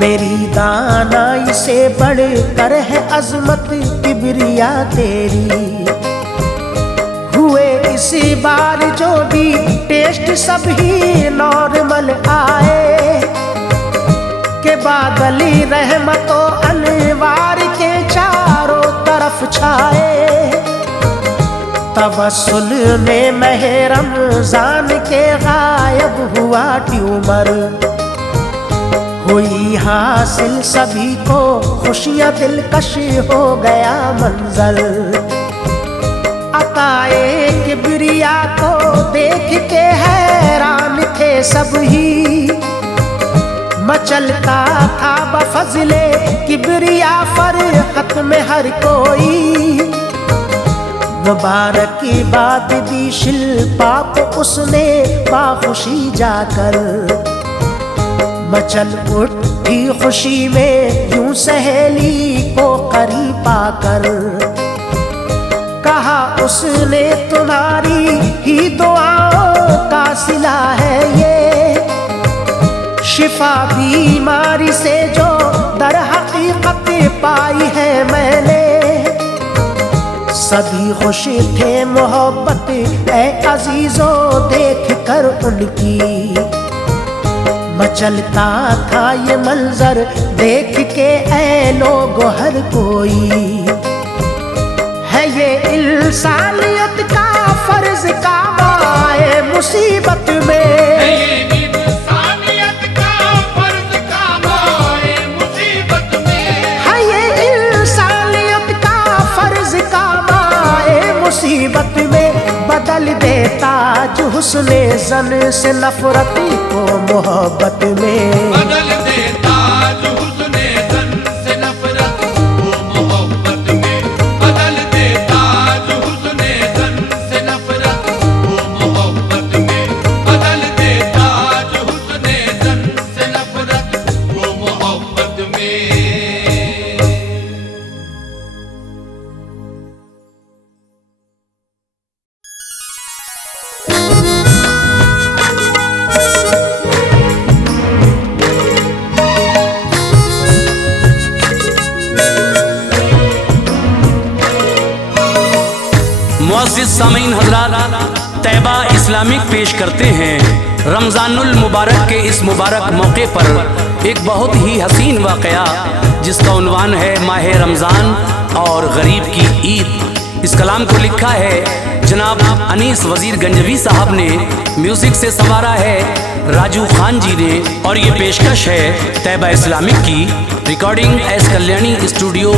मेरी दानाई से बढ़कर है अजमत किबरिया तेरी। हुए इसी बार जो भी टेस्ट सभी नॉर्मल आए। के बादली रहमतों अनवार के चारों तरफ छाए। तवस्सुल में महे रमजान के गायब हुआ ट्यूमर। हुई हासिल सभी को खुशियां दिलकश हो गया मंजर। अताए किबरिया को देख के हैरान थे सब ही। मचलता था बफजले किबरिया फरहत में हर कोई। मुबारक की बात दी शिल्पा को उसने बाखुशी जाकर। मचल उठी खुशी में यूं सहेली को करीब पाकर। कहा उसने तुम्हारी ही दुआओं का सिला है ये। शिफा बीमारी से जो दर हकीकत पाई है मैंने। सभी खुश थे मोहब्बत ऐ अजीजों देख कर उनकी। मचलता था ये मंजर देख के ऐ लोग हर कोई। है ये इंसानियत का फर्ज काम आए मुसीबत में। मुसीबत में बदल देता जो हुस्ने ज़न से नफरत को मोहब्बत में। बदल देता जो हुस्ने ज़न से नफरत को मोहब्बत में। बदल देता जो हुस्ने ज़न से नफरत को मोहब्बत में। बदल देता जो हुस्ने ज़न से नफरत को मोहब्बत में। सामीन हजरात, तैबा इस्लामिक पेश करते हैं रमज़ानुल मुबारक के इस मुबारक मौके पर एक बहुत ही हसीन वाक़या जिसका उन्वान है माह रमज़ान और गरीब की ईद। इस कलाम को लिखा है जनाब अनीस वज़ीर गंजवी साहब ने, म्यूज़िक से संवारा है राजू खान जी ने, और ये पेशकश है तैबा इस्लामिक की। Recording S Kalyani studio,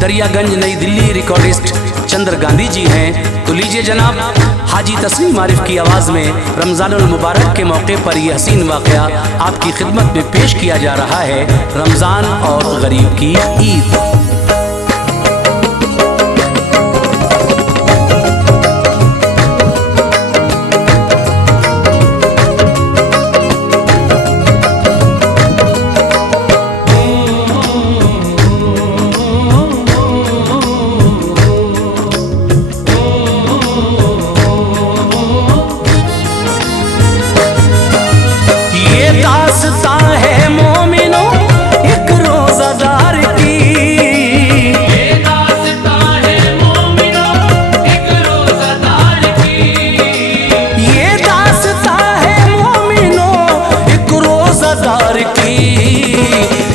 Daryaganj, नई दिल्ली। रिकॉर्डिस्ट चंद्र गांधी जी हैं। तो लीजिए जनाब हाजी तस्लीम आरिफ की आवाज़ में रमज़ानुल मुबारक के मौके पर यह हसीन वाक़या आपकी खिदमत में पेश किया जा रहा है, रमज़ान और गरीब की ईद।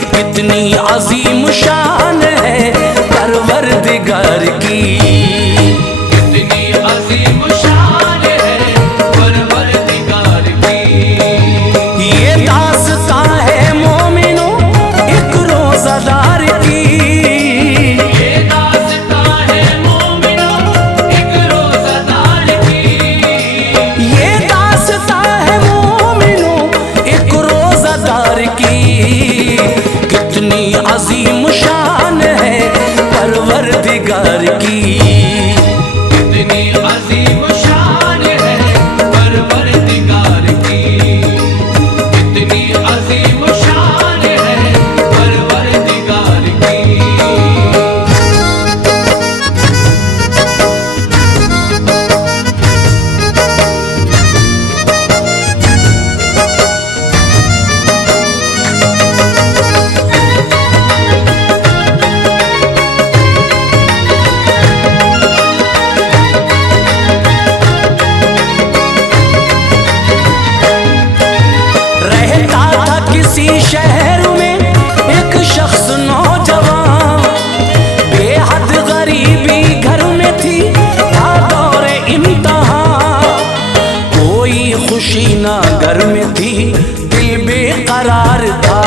कितनी अजीम शान है परवरदिगार की, कितनी अजीम शान है परवरदिगार की। ये दास्तां है मोमिनो एक रोज़ादार की, ये दास्तां है मोमिनो एक रोज़ादार की। ये दास्तां है मोमिनो एक रोज़ादार की। कितनी अजीम शान है परवरदिगार की, कितनी अजीम शान है परवरदिगार की। कितनी अजीम शान है परवरदिगार की। शहर में एक शख्स नौजवान, बेहद गरीबी घर में थी, था दौरे इम्तिहान। कोई खुशी ना घर में थी, दिल बेकरार था।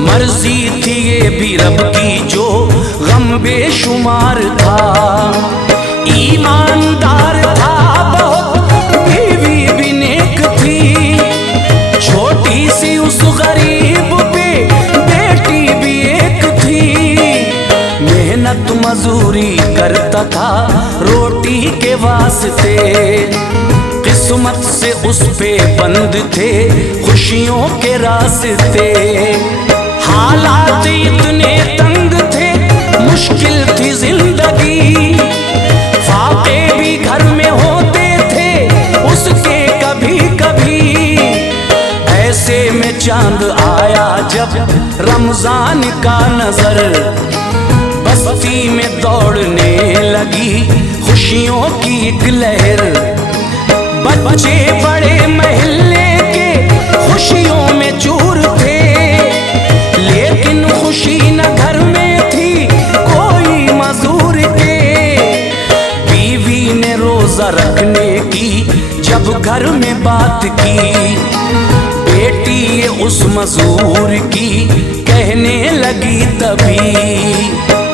मर्जी थी ये भी रब की जो गम बेशुमार था। ईमानदार था बहुत, बीवी भी नेक थी। छोटी सी उस गरीब पे बेटी भी एक थी। मेहनत मजूरी करता था रोटी के वास्ते। किस्मत से उस पे बंद थे खुशियों के रास्ते। हालात इतने तंग थे, मुश्किल थी जिंदगी। फाके भी घर में होते थे उसके कभी कभी। ऐसे में चांद आया जब रमजान का नजर, बस्ती में दौड़ने लगी खुशियों की एक लहर। बच्चे बड़े महल्ले के खुशियों में चूर थे, लेकिन खुशी न घर में थी कोई मजदूर के। बीवी ने रोजा रखने की जब घर में बात की, बेटी ये उस मजदूर की कहने लगी तभी।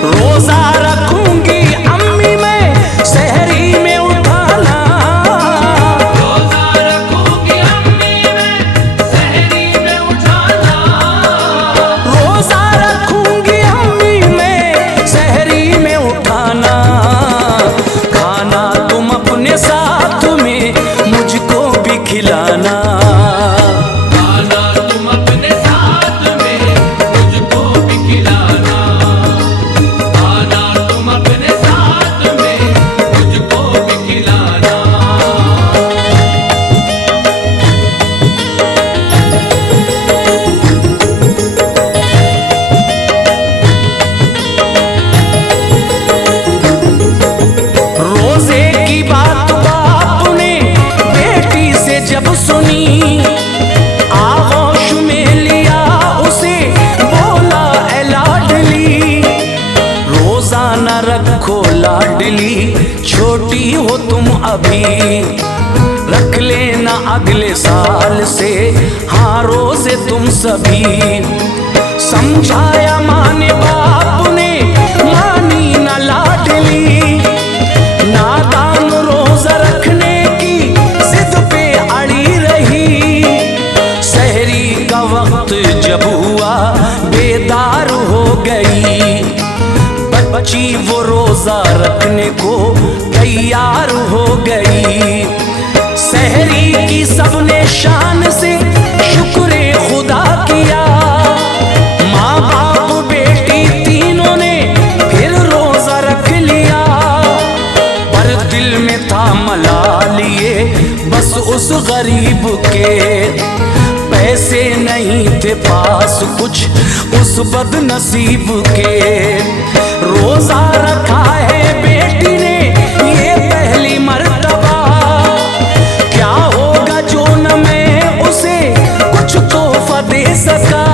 रोजा रखूंगी अम्मी मैं सहरी में उठाना। रोजा रखूंगी अम्मी मैं सहरी में उठाना। रोजा रखूंगी अम्मी मैं सहरी में उठाना। खाना तुम अपने साथ में मुझको भी खिलाना। रोजे की होगी। रख लेना अगले साल से हाँ रोजे तुम सभी। समझाया माने बाप ने मानी न लाडली, नादान रोजा रखने की जिद पे अड़ी रही। सहरी का वक्त जब हुआ बेदार हो गई, बच्ची वो रोजा रखने को तैयार हो गई। सहरी की सबने शान से शुक्र खुदा किया, माँ बाप बेटी तीनों ने फिर रोजा रख लिया। पर दिल में था मलालिए बस उस गरीब के, पैसे नहीं थे पास कुछ उस बदनसीब के। रोजा रखा है बेटी ने ये पहली मर्तबा, क्या होगा जो न मैं उसे कुछ तोहफा दे सका।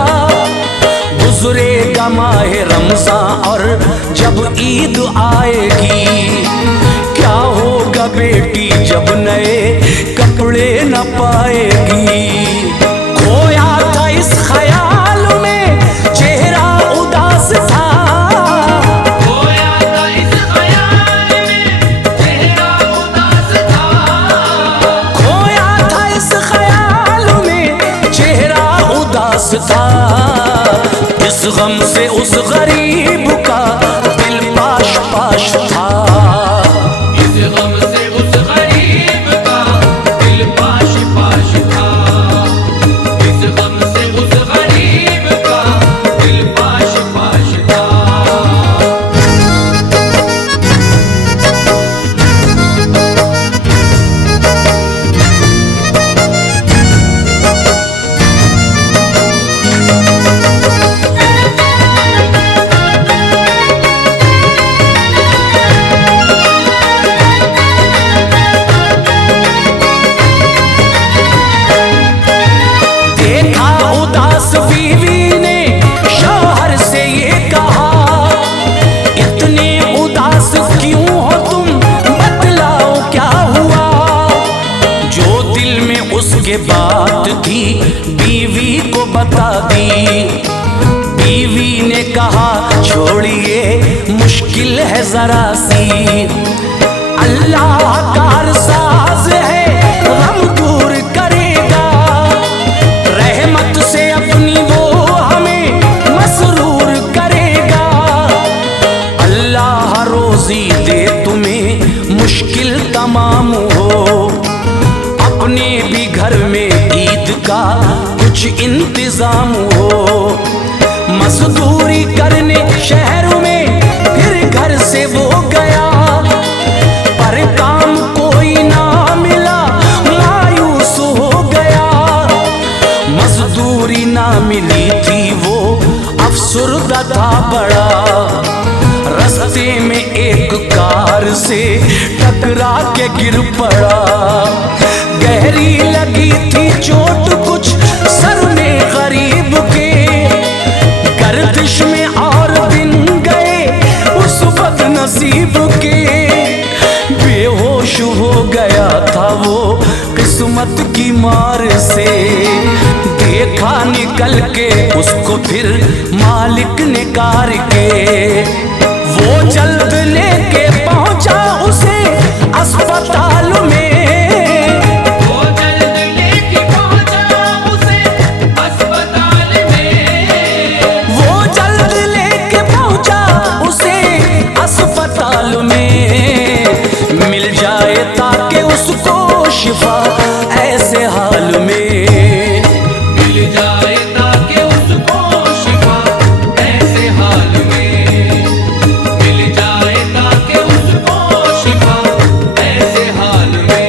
गुजरेगा माह रमजान और जब ईद आएगी, क्या होगा बेटी जब नए कपड़े न पाएगी। खोया था इस ख्याल में चेहरा उदास था, खोया था इस ख्याल में चेहरा उदास था। खोया था इस ख्याल में चेहरा उदास था। इस गम से उस गरीब का दिल पाश पाश था। इस गम से उस गरीब का दिल पाश पाश था। इस गम से उस गरीब का दिल पाश पाश था। देखा उदास बीवी ने शौहर से ये कहा, इतने उदास क्यों हो तुम बतलाओ क्या हुआ। जो दिल में उसके बात थी बीवी को बता दी। बीवी ने कहा छोड़िए मुश्किल है जरा सी, अल्लाह कारसाज है गम दूर करेगा। रहमत से अपनी वो हमें मसरूर करेगा। अल्लाह रोजी दे तुम्हें मुश्किल तमाम हो। अपने भी घर में ईद का कुछ इंतजाम हो। मजदूरी करने शहर में फिर घर से वो गया, पर काम कोई ना मिला मायूस हो गया। मजदूरी ना मिली थी वो अफसुर्दा था बड़ा। रास्ते में एक कार से टकरा के गिर पड़ा। गहरी लगी थी चोट कुछ सर में गरीब के, गर्दिश में और दिन गए उस बदनसीब के। बेहोश हो गया था वो किस्मत की मार से, देखा निकल के उसको फिर मालिक ने कार के। वो जल्द लेके पहुंचा उसे अस्पताल में। वो जल्द लेके पहुंचा उसे अस्पताल में। वो जल्द लेके पहुंचा उसे अस्पताल में। मिल जाए ताकि उसको शिफा ऐसे हाल में। मिल जाए ताकि उसको शिफा ऐसे हाल में। मिल जाए ताकि उसको शिफा ऐसे हाल में।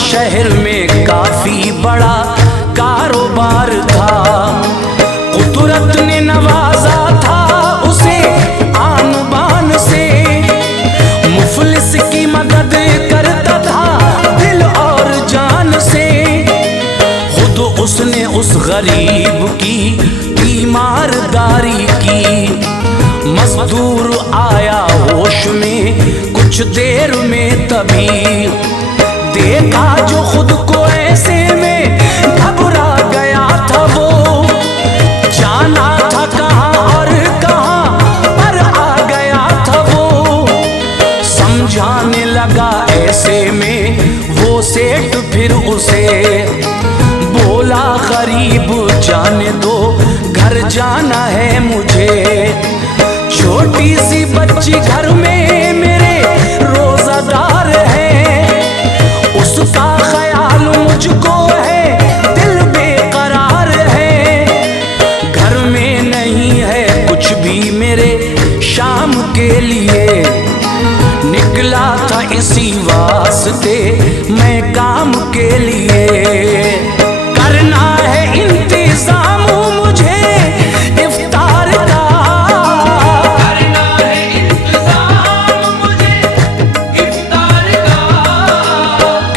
शहर में काफी बड़ा कारोबार था। कुदरत ने नवाजा था उसे आन बान से, मुफलिस की मदद करता था दिल और जान से। खुद उसने उस गरीब की तीमारदारी की, मजदूर आया होश में कुछ देर में, तभी देखा जो खुद को ऐसे में घबरा गया था वो। जाना था कहाँ और कहाँ पर आ गया था वो। समझाने लगा ऐसे में वो सेठ फिर उसे, बोला गरीब जाने दो घर जाना है मुझे। छोटी सी बच्ची घर में मेरे रोजादार है, उसका ख्याल मुझको है दिल बेकरार है। घर में नहीं है कुछ भी मेरे शाम के लिए, निकला था इसी वास्ते मैं काम के लिए। करना है इंतजाम मुझे इफ्तार का, करना है इंतजाम मुझे इफ्तार का,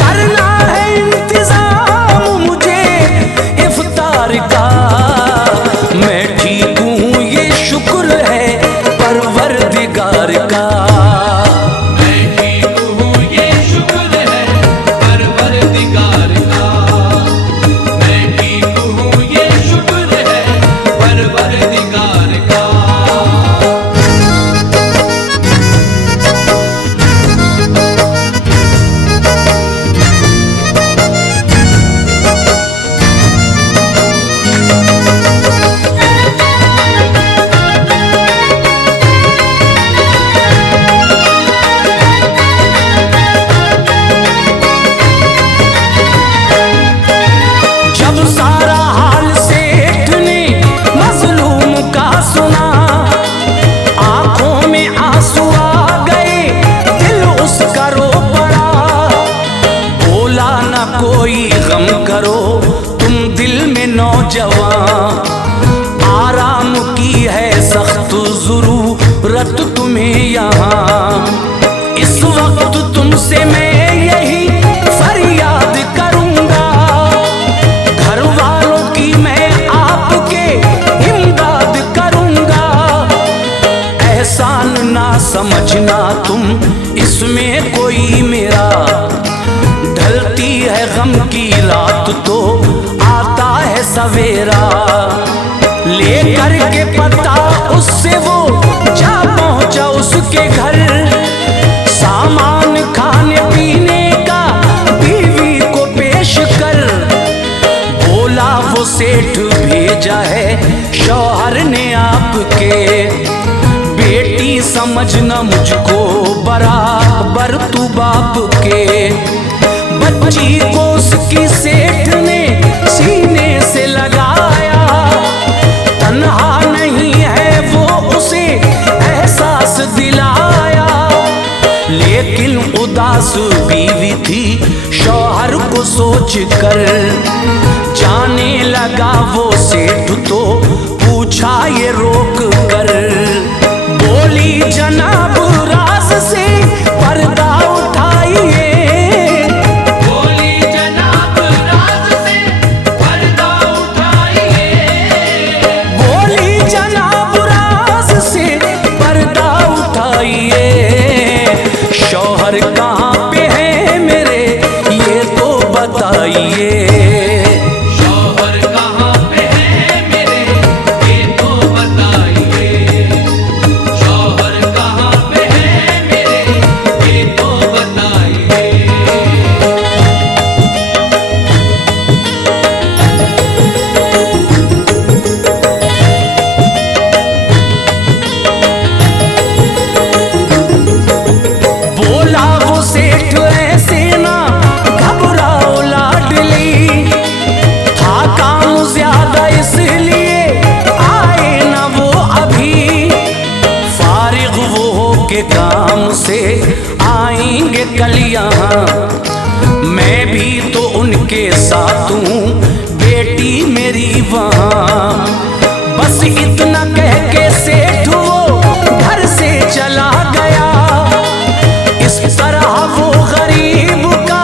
करना है इंतजाम मुझे इफ्तार का। मैं ठीक हूँ ये शुक्र है परवरदिगार का। मैं ठीक हूँ ये शुक्र है परवरदिगार का, मैं ठीक हूँ ये शुक्र है परवरदिगार का। जब सारा हाल सेठ ने मजलूम का सुना, आंखों में आंसू आ गए दिल उसका रो पड़ा। बोला ना कोई गम करो तुम दिल में नौजवान, आराम की है सख्त जरूरत तुम्हें यहाँ। इस वक्त तुमसे मैं यही फरियाद करूंगा, घर वालों की मैं आपके इमदाद करूंगा। एहसान ना समझना तुम इसमें कोई मेरा, ढलती है गम की रात तो आता है सवेरा। लेकर के पता उससे वो जा पहुंचा उसके घर, सामान खाने पीने का बीवी को पेश कर। बोला वो सेठ भेजा है शौहर ने आपके, बेटी समझना मुझको बराबर तू बाप के। बच्ची को उसकी सेठ ने सीने से लगाया, तन्हा नहीं है वो उसे एहसास दिलाया। लेकिन उदास बीवी थी शौहर को सोच कर, जाने लगा वो सेठ तो पूछा ये रोक कर। बोली जनाब राज से पर्दा उठाइए, बोली जनाब राज से पर्दा उठाइए, बोली जनाब राज से पर्दा उठाइए। शौहर कहाँ पे है मेरे ये तो बताइए। शौहर कहाँ पे है मेरे ये तो बताइए, शौहर कहाँ पे है मेरे ये तो बताइए। बोला वो सेठ ऐसे ना घबराओ लाडली, उनके साथ हूँ, बेटी मेरी वहाँ। बस इतना कह के सेठ वो घर से चला गया। इस तरह वो गरीब का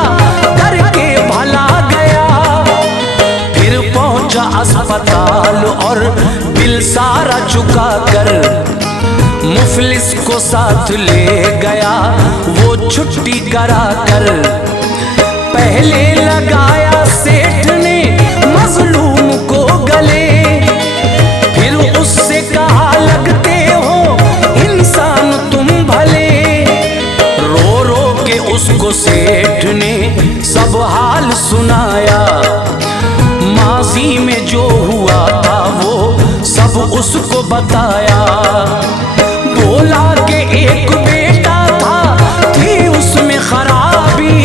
करके भला गया। फिर पहुंचा अस्पताल और बिल सारा चुका कर मुफलिस को साथ ले गया वो छुट्टी करा कर। पहले लगाया सेठ ने मजलूम को गले, फिर उससे कहा लगते हो इंसान तुम भले। रो रो के उसको सेठ ने सब हाल सुनाया। माजी में जो हुआ था वो सब उसको बताया। बोला कि एक बेटा था, थी उसमें खराबी।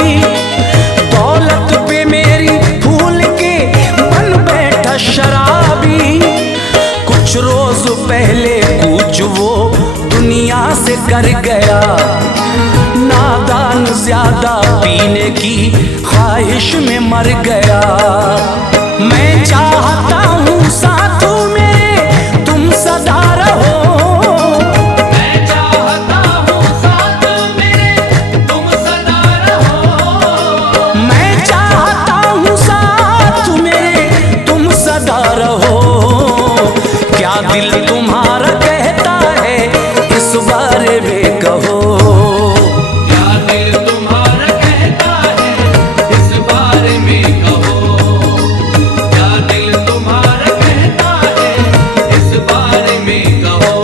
दौलत पे मेरी फूल के बन बैठा शराबी। कुछ रोज पहले कुछ वो दुनिया से कर गया। नादान ज्यादा पीने की ख्वाहिश में मर गया। मैं चाहता हूँ साथ मेरे तुम सदा रहो। मैं चाहता हूँ साथ मेरे तुम सदा रहो। मैं चाहता हूँ साथ मेरे तुम सदा रहो। क्या दिल तुम्हारा कहता है इस बारे में कहो। क्या दिल तुम्हारा कहता है इस बारे में कहो। क्या दिल तुम्हारा कहता है इस बारे में कहो।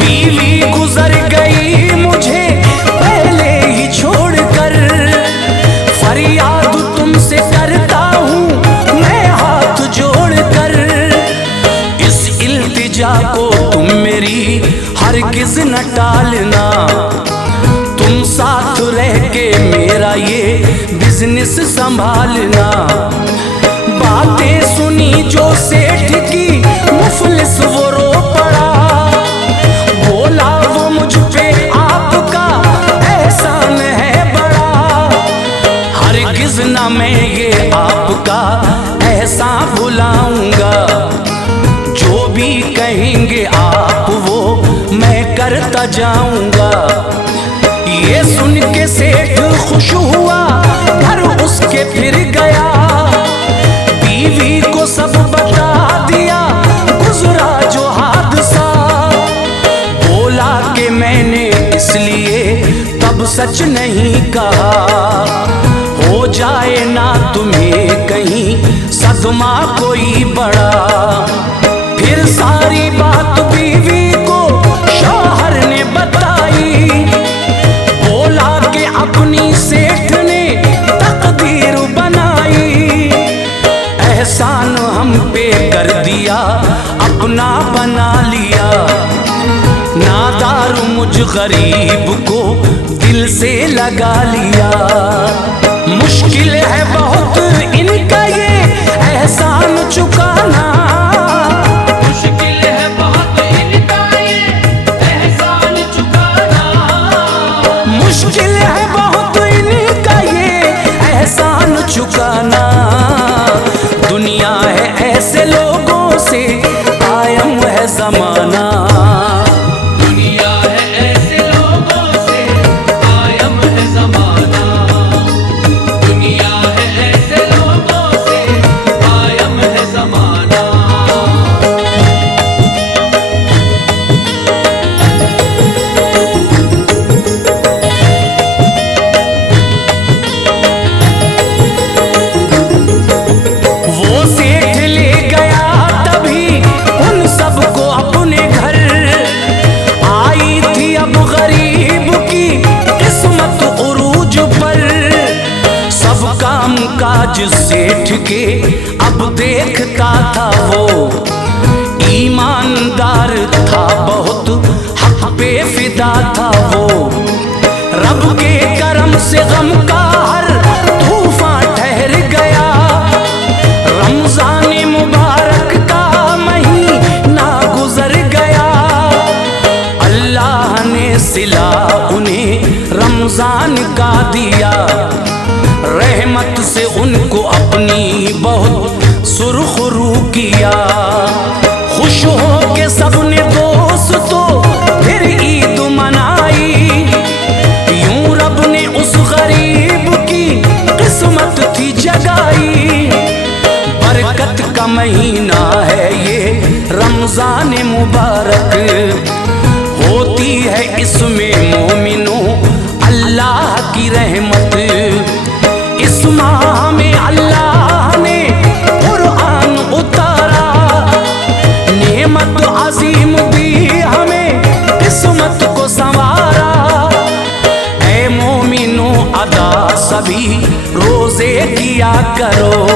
बीवी गुजर गई मुझे पहले ही छोड़कर। फरियाद तुमसे करता हूँ मैं हाथ जोड़कर। इस इल्तिजा को तुम मेरी हरगिज न टालना। तुम साथ रह के मेरा ये बिजनेस संभालना। बातें सुनी जो सेठ की मुफलिस वो रो पड़ा। बोला वो मुझ पे आपका एहसान है बड़ा। हरगिज ना मैं ये आपका एहसान भुलाऊंगा। जो भी कहेंगे आप वो मैं करता जाऊंगा। ये सुन के सेठ खुश हुआ घर उसके फिर गया। बीवी को सब बता दिया गुजरा जो हादसा। बोला कि मैंने इसलिए तब सच नहीं कहा। हो जाए ना तुम्हें कहीं सदमा कोई बड़ा। फिर सारी बात बीवी को शौहर ने बताई। बोला कि अपनी सेठ ने तकदीर बनाई। एहसान हम पे कर दिया अपना बना लिया। नादार मुझ गरीब को दिल से लगा लिया। मुश्किल है बहुत इनका ये एहसान चुकाना। मुश्किल है बहुत इनका ये एहसान चुकाना। मुश्किल है बहुत इनका ये एहसान चुकाना। दुनिया है ऐसे लोगों से कायम है जमाना। दुनिया है ऐसे लोगों से कायम है जमाना। दुनिया है ऐसे लोगों से कायम है जमाना। वो सेठ ले गया तभी उन सबको अपने घर। आई थी अब गरीब की किस्मत उरूज पर। सब काम काज सेठ के अब देखता था वो। ईमानदार बहुत हक पे फिदा था वो। रब के करम से गम का हर तूफान ठहर गया। रमजान मुबारक का महीना गुजर गया। अल्लाह ने सिला उन्हें रमजान का दिया। रहमत से उनको अपनी बहुत सुरखरू किया। खुश हो के सबने दोस्तों फिर ईद मनाई। यूं रब ने उस गरीब की किस्मत थी जगाई। बरकत का महीना है ये रमजान मुबारक। होती है इसमें मोमिनों अल्लाह की रहमत। इस माह में अल्लाह ने कुरान उतारा। नेमत अजीम दी हमें किस्मत को संवारा। ऐ मोमिनों अदा सभी रोजे किया करो।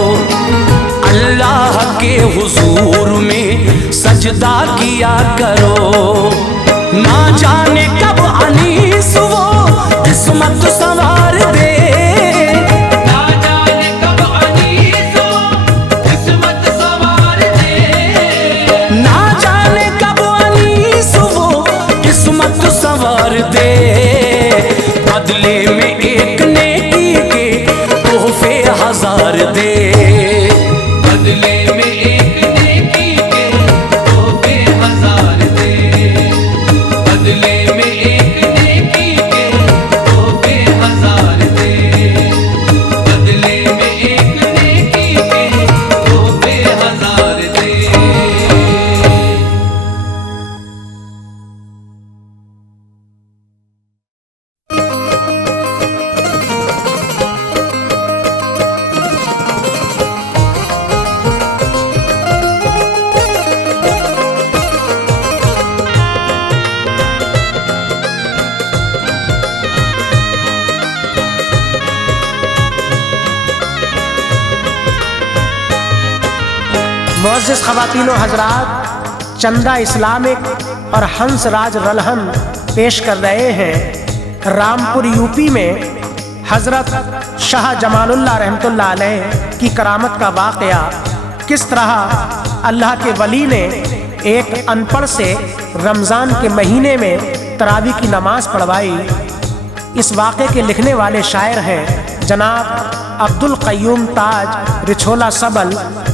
अल्लाह के हुजूर में सजदा किया करो। ना जाने कब अनीस वो किस्मत संवार दे। ना जाने कब अनीस वो किस्मत संवार दे। ना जाने कब अनीस वो किस्मत संवार दे। बदले में एक नेकी के तोहफे हजार दे। बदले में एक नेकी के तोहफे हजार दे। बदले में एक नेकी के तोहफे हजार दे। बदले में एक नेकी के तोहफे हजार दे। मुअज़्ज़िज़ ख़वातीनो हज़रात, चंदा इस्लामिक और हंसराज रलहन पेश कर रहे हैं रामपुर यूपी में हज़रत शाह जमालुल्लाह रहमतुल्लाह अलैह की करामत का वाक़या। किस तरह अल्लाह के वली ने एक अनपढ़ से रमज़ान के महीने में तरावी की नमाज पढ़वाई। इस वाक़े के लिखने वाले शायर हैं जनाब अब्दुल क़य्यूम ताज रिछोला सबल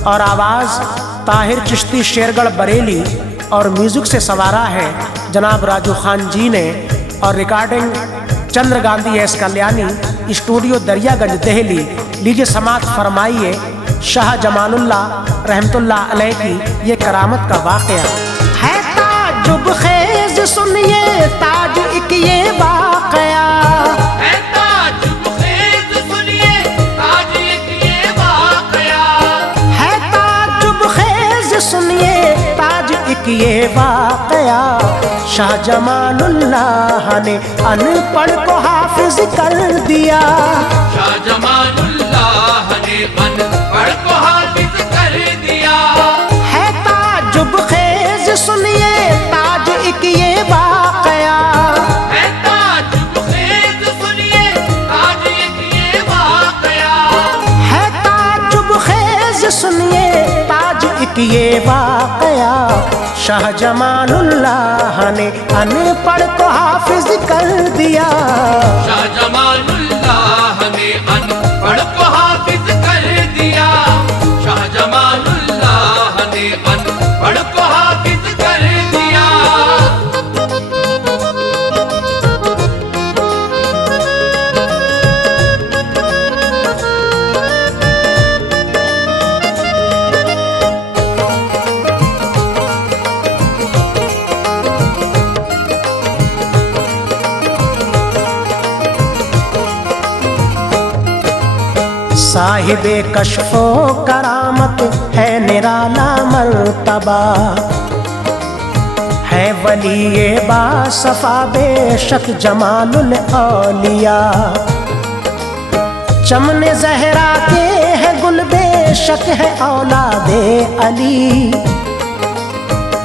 और आवाज़ ताहिर चिश्ती शेरगढ़ बरेली और म्यूज़िक से संवारा है जनाब राजू खान जी ने और रिकॉर्डिंग चंद्र गांधी एस कल्याणी स्टूडियो दरियागंज दिल्ली। लीजिए समात फरमाइए शाह जमालुल्लाह रहमतुल्लाह अलैह की ये करामत का वाक़या है। ताजुब खेज सुनिए ताज एक ये वाक़या है। ताजुब खेज सुनिए ताज एक ये वाक़या है। ताजुब खेज सुनिए ताज एक ये वाक़या। शाह जमालुल्लाह ने अनपढ़ को हाफिज कर दिया। शाह जमालुल्लाह ने अनपढ़ को हाफिज कर दिया। है ताजुब खेज सुनिए ताज एक ये वाक़या है। ताजुब खेज सुनिए ताज एक ये वाक़या है। ताजुब खेज सुनिए ताज एक ये वाक़या। शाह जमालुल्लाह ने अनपढ़ को हाफिज कर दिया। शाह जमालुल्लाह ने अनपढ़ को हाफिज कर दिया। शाह जमालुल्लाह ने अनपढ़ को हाफिज कर दिया। साहिबे कश्फो करामत है निराला मर्तबा। है वलीए बासफा बेशक जमालुल औलिया। चमने जहरा के है गुल बेशक है औलादे अली।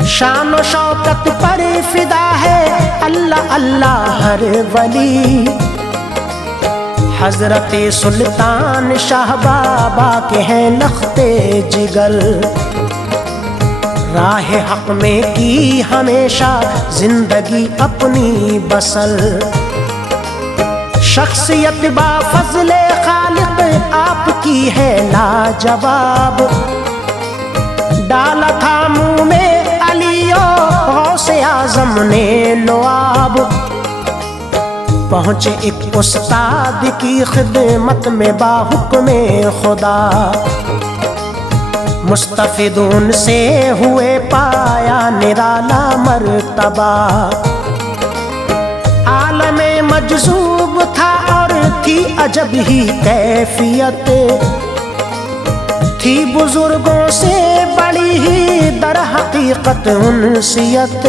शान व शौकत पर फिदा है अल्लाह अल्लाह हर वली। हजरत सुल्तान शाह बाबा के हैं लख्ते जिगल, राह हक में की हमेशा जिंदगी अपनी बसल। शख्सियत बा फजले खालिक आपकी है लाजवाब, डाला था मुंह में अलियो गौसे आजम ने लोआब। पहुंचे एक उस्ताद की खिदमत में बाहुक्म खुदा, मुस्तफिदून से हुए पाया निराला मर्तबा। आलमे मजजूब था और थी अजब ही कैफियत, थी बुजुर्गों से बड़ी ही दर हकीकत उनसियत।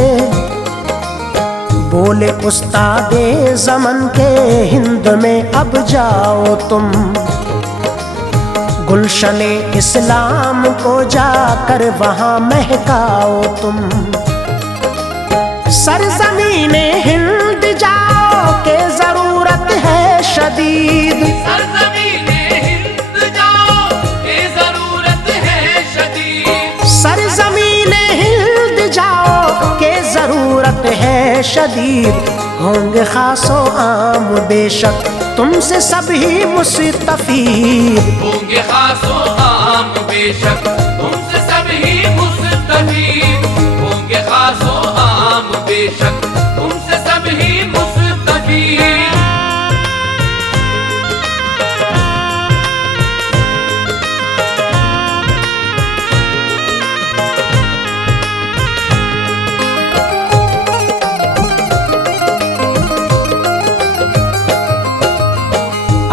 बोले उस्तादे ज़मन के हिंद में अब जाओ तुम, गुलशने इस्लाम को जाकर वहाँ महकाओ तुम। सरज़मीने हिंद जाओ के ज़रूरत है शदीद, सरज़मीने हिंद जाओ के ज़रूरत है शदीद। सरज़मीने हिंद जाओ के ज़रूरत है शदीद। होंगे खासो आम बेशक तुमसे सभी मुस्तफीद, होंगे खासो आम बेशक तुमसे सभी मुस्तफीद। होंगे खासो आम बेशक तुमसे सभी मुस्तफीद।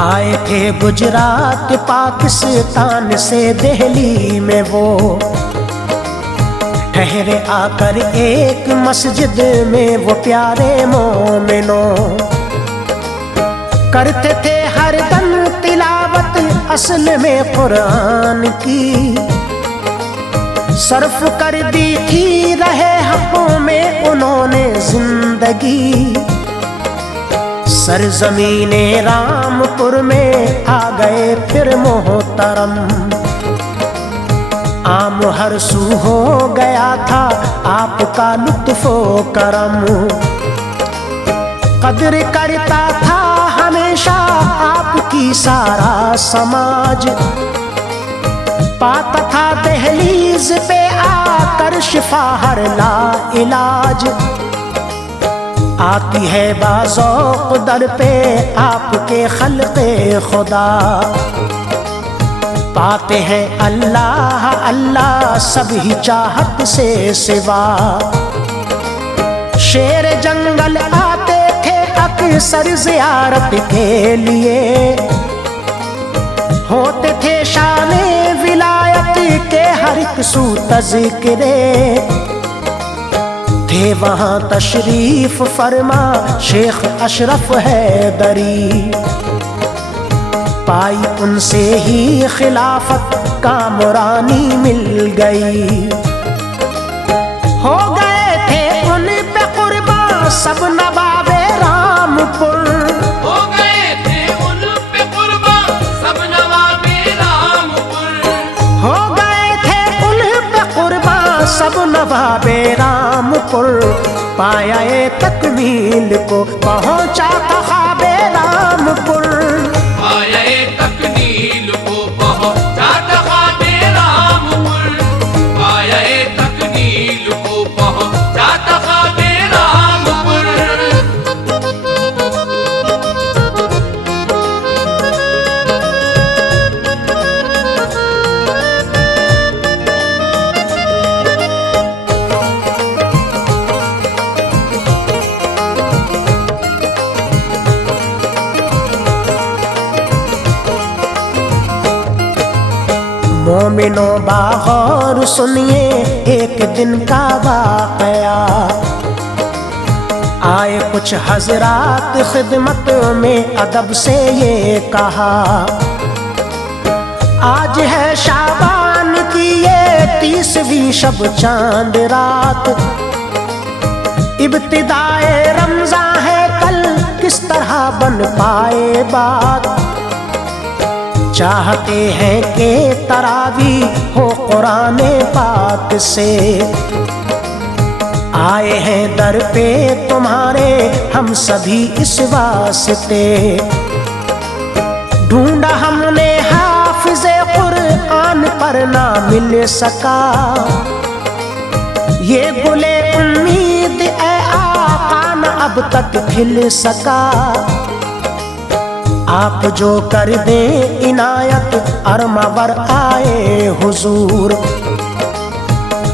आए थे गुजरात पाकिस्तान से दिल्ली में वो, ठहरे आकर एक मस्जिद में वो प्यारे मोमिनों। करते थे हर दम तिलावत असल में कुरान की, सर्फ कर दी थी रहे हकों में उन्होंने जिंदगी। सरज़मीने रामपुर में आ गए फिर मोहतरम, आम हर सू हो गया था आपका लुत्फ़ो करम। कदर करता था हमेशा आपकी सारा समाज, पाता था दहलीज पे आकर शिफा हर ला इलाज। आती है बाज़ौक़ दर पे आपके खल्क़े खुदा, पाते हैं अल्लाह अल्लाह सभी चाहत से सिवा। शेर जंगल आते थे अक्सर ज़ियारत के लिए, होते थे शाने विलायत के हर एक सू तज़किरे। थे वहाँ तशरीफ फरमा शेख अशरफ हैदरी, पाई उनसे ही खिलाफत कामरानी मिल गई। हो गए थे उन पे कुर्बान सब नवाबे रामपुर, हो गए थे उन पे कुर्बान सब नवाबे रामपुर। हो गए थे उन पे कुर्बान सब नवाबे रामपुर। पाया ये तकमील को पहुँचा था ख्वाबे रामपुर, पाया तकनील को पहुँचा था ख्वाबे रामपुर। पाया तकनील को पहुँचा था ख्वाबे रामपुर। मोमिनों बागौर सुनिए एक दिन का वाक़या। आए कुछ हजरात खिदमत में अदब से ये कहा, आज है शाबान की ये 30वीं शब चांद रात, इब्तिदाए रमजान है कल, किस तरह बन पाए बात। चाहते हैं कि तरावी हो कुराने पाक से, आए हैं दर पे तुम्हारे हम सभी इस वास्ते। ढूंढा हमने हाफिज़े कुरान पर ना मिल सका, ये गुले उम्मीद ए आका न अब तक खिल सका। आप जो कर दे इनायत अरमावर आए हुजूर,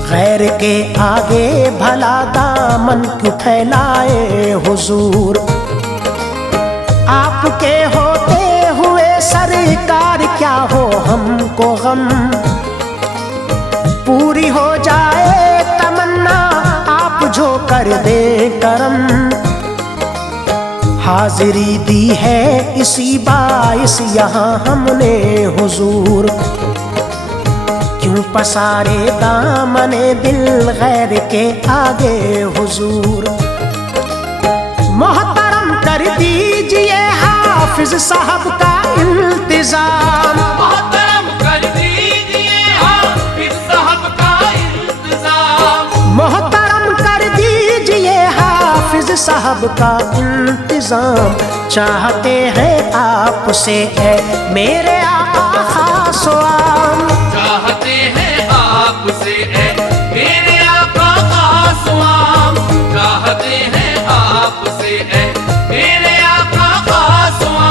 गैर के आगे भला दामन क्यों फैलाए हुजूर। आपके होते हुए सरकार क्या हो हमको गम, पूरी हो जाए तमन्ना आप जो कर दे करम। हाजिरी दी है इसी बाइस यहाँ हमने हुजूर, क्यों पसारे दामने दिल गैर के आगे हुजूर। मोहतरम कर दीजिए हाफिज साहब का इंतजाम, मोहतरम कर दीजिए हाफिज साहब का इंतजाम। मोहतरम कर दीजिए हाफिज साहब का इंतजाम। चाहते हैं आपसे है मेरे आका खास आम, चाहते हैं आपसे है मेरे आका खास आम। चाहते हैं आपसे है मेरे आका खास आम।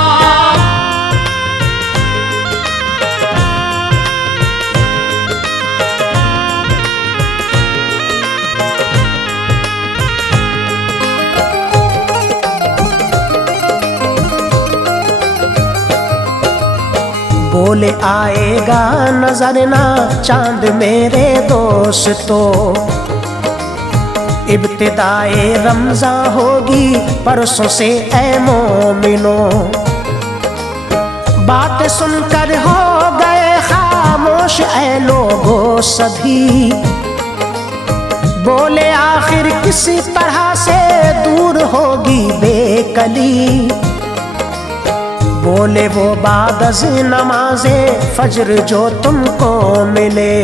बोले आएगा नजर ना चांद मेरे दोस्तों, इब्तिदाए रमजान होगी परसों से ए मोमिनो। बात सुनकर हो गए खामोश ए लोगों सभी, बोले आखिर किस तरह से दूर होगी बेकली। बोले वो बादज नमाजे फज्र जो तुमको मिले,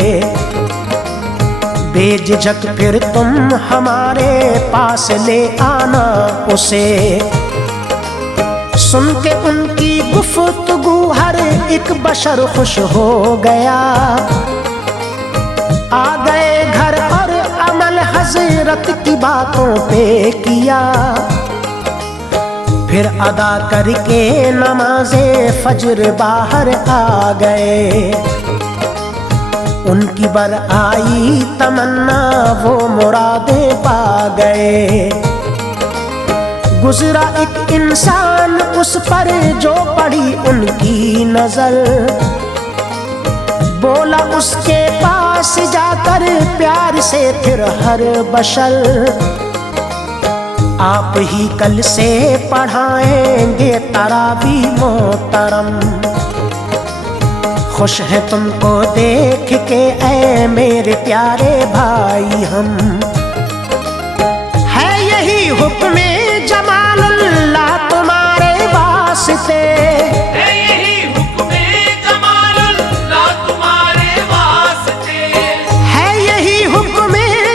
बेझिझक फिर तुम हमारे पास ले आना उसे। सुन के उनकी गुफ्तगू हर एक बशर खुश हो गया, आ गए घर और अमल हजरत की बातों पे किया। फिर अदा करके नमाज़े फज्र बाहर आ गए, उनकी बर आई तमन्ना वो मुरादें पा गए। गुजरा एक इंसान उस पर जो पड़ी उनकी नजर, बोला उसके पास जाकर प्यार से फिर हर बशर। आप ही कल से पढ़ाएंगे तरावी मोहतरम, खुश है तुमको देख के ऐ मेरे प्यारे भाई हम। है यही हुक्म जमालुल्लाह तुम्हारे वास्ते, है यही हुक्म जमालुल्लाह तुम्हारे वास्ते। है यही हुक्म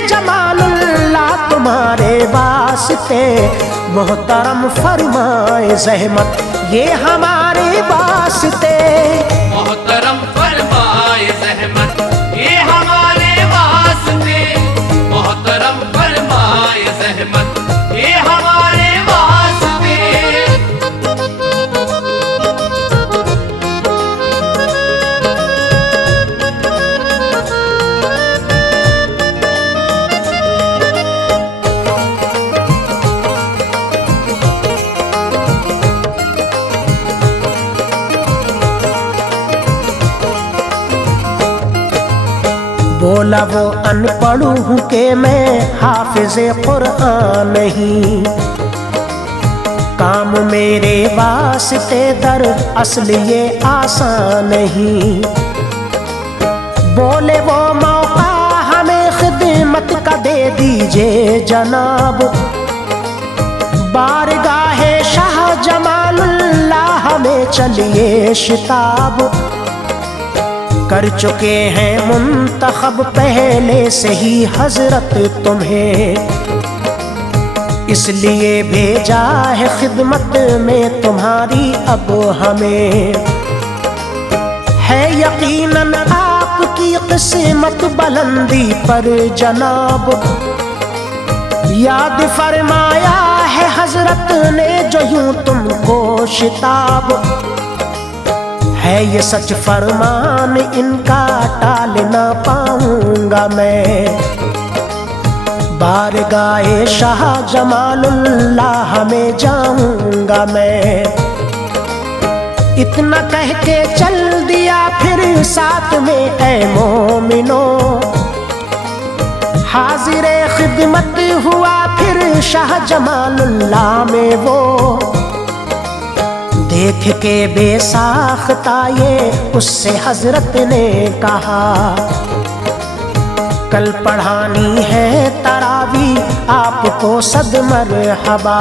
जमालुल्लाह तुम्हारे वास्ते। मोहतरम फरमाए ज़हमत ये हमारे वास्ते, मोहतरम फरमाए ज़हमत ये हमारे वास्ते। मोहतरम फरमाए ज़हमत ये हमारे वास्ते। बोला वो अनपढ़ हूँ कि मैं हाफिज़े कुरान नहीं, काम मेरे वास्ते दर असल ये आसान नहीं। बोले वो मौका दीजिए जनाब, बारगाहे शाह जमालुल्लाह में चलिए शिताब। कर चुके हैं मुंतखब पहले से ही हजरत तुम्हें, इसलिए भेजा है खिदमत में तुम्हारी अब हमें। है यकीनन आपकी किस्मत बुलंदी पर जनाब, याद फरमाया है हजरत ने जो यूं तुमको शिताब। है ये सच फरमान इनका टाल ना पाऊंगा मैं, बारगाहे शाह जमालुल्लाह में जाऊंगा मैं। इतना कह के चल दिया फिर साथ में ऐ मोमिनो, हाजिर खिदमत हुआ फिर शाह जमालुल्लाह में वो। देख के बेसाख्ता ये उससे हजरत ने कहा, कल पढ़ानी है तरावी आपको सद मरहबा।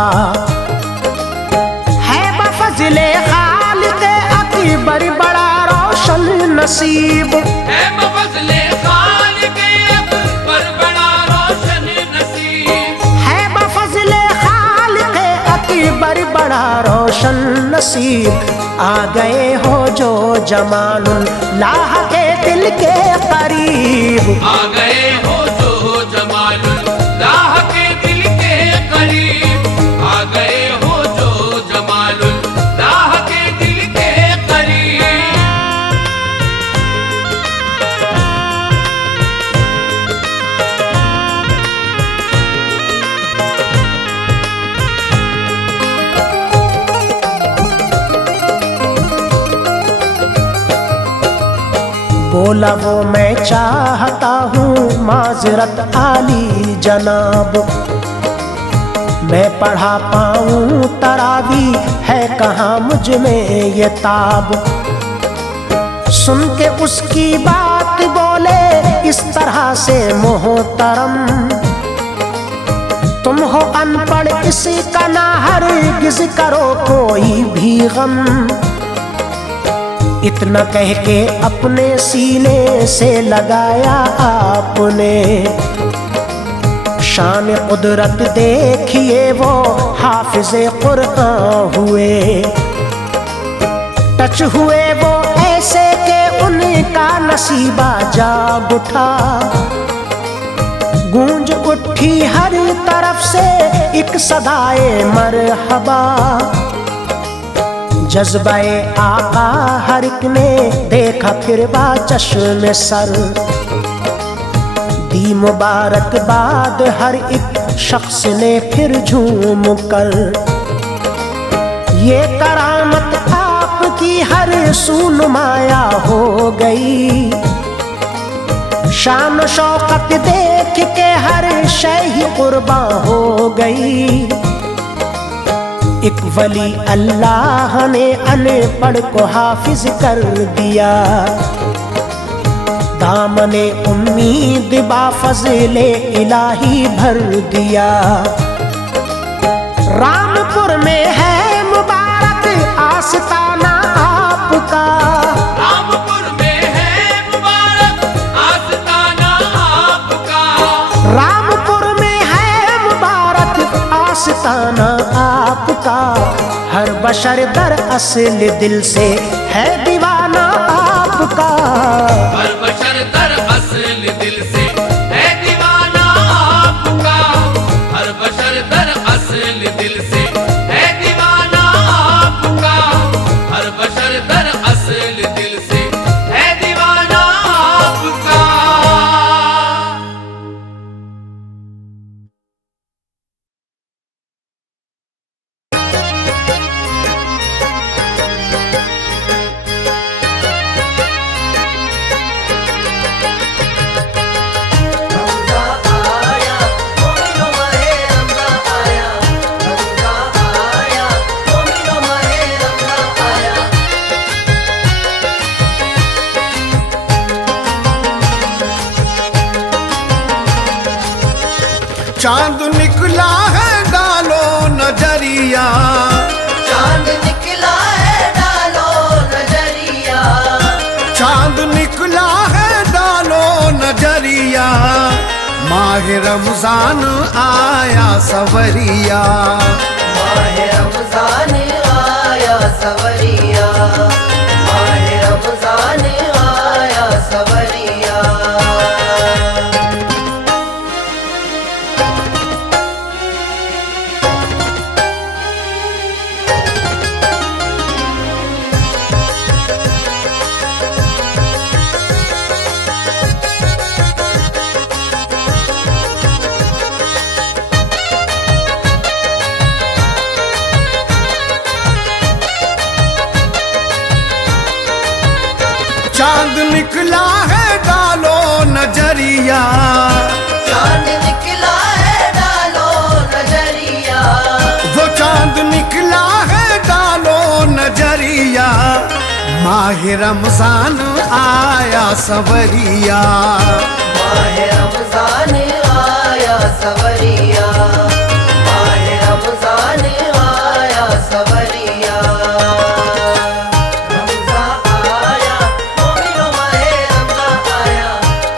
है बफज़ले खालिक़ अकबर बड़ा रोशन नसीब, है बफज़ले खालिक़ अकबर बड़ा रोशन नसीब। है बफज़ले खालिक़ अकबर बड़ा रोशन नसीब। आ गए हो जो जमालुल्लाह के दिल के करीब, आ गए हो जो जमालुल्लाह के दिल के करीब, आ गए हो जो जमालुल्लाह के दिल के करीब। बोला वो मैं चाहता हूँ माजरत आली जनाब, मैं पढ़ा पाऊँ तरावी है कहाँ मुझ में ये ताब। सुन के उसकी बात बोले इस तरह से मोहतरम, तुम हो अनपढ़ किसी का ना हरगिज़ करो कोई भी गम। इतना कह के अपने सीने से लगाया आपने, शान कुदरत देखिए वो हाफिज़े कुरान हुए। टच हुए वो ऐसे के उनका नसीबा जाग उठा, गूंज उठी हर तरफ से एक सदाए मरहबा। जज्बाए आका हर एक ने देखा फिर बा चश्मे सर, दी मुबारकबाद हर एक शख्स ने फिर झूम कर। ये करामत आपकी हर सू नुमाया हो गई, शान शौकत देख के हर शै ही कुर्बा हो गई। एक वली अल्लाह ने अनपढ़ को हाफिज कर दिया, दामने उम्मीद बाफज़ले इलाही भर दिया। रामपुर में है मुबारक आस्ताना आपका, रामपुर में है मुबारक आस्ताना आपका, रामपुर में है मुबारक आस्ताना आपका। हर बशर दर असल दिल से है दीवाना आपका, हर बशर दर असल दिल से है दीवाना आपका, हर बशर दर असल दिल से है दीवाना आपका, हर बशर दर असल दिल से है दीवाना आपका। निकला है डालो नजरिया, चांद निकला है डालो नजरिया, चांद निकला है डालो नजरिया, माह रमजान आया सवरिया, माह रमजान आया सवरिया, माह रमजान आया सवरिया। चांद निकला है डालो नजरिया, चांद निकला है डालो नजरिया, वो चांद निकला है डालो नजरिया, माह रमजान आया सवरिया, माह रमजान आया सवरिया, माह रमजान आया सवरिया। रमजान आया मोमिनो माहे रमजान आया,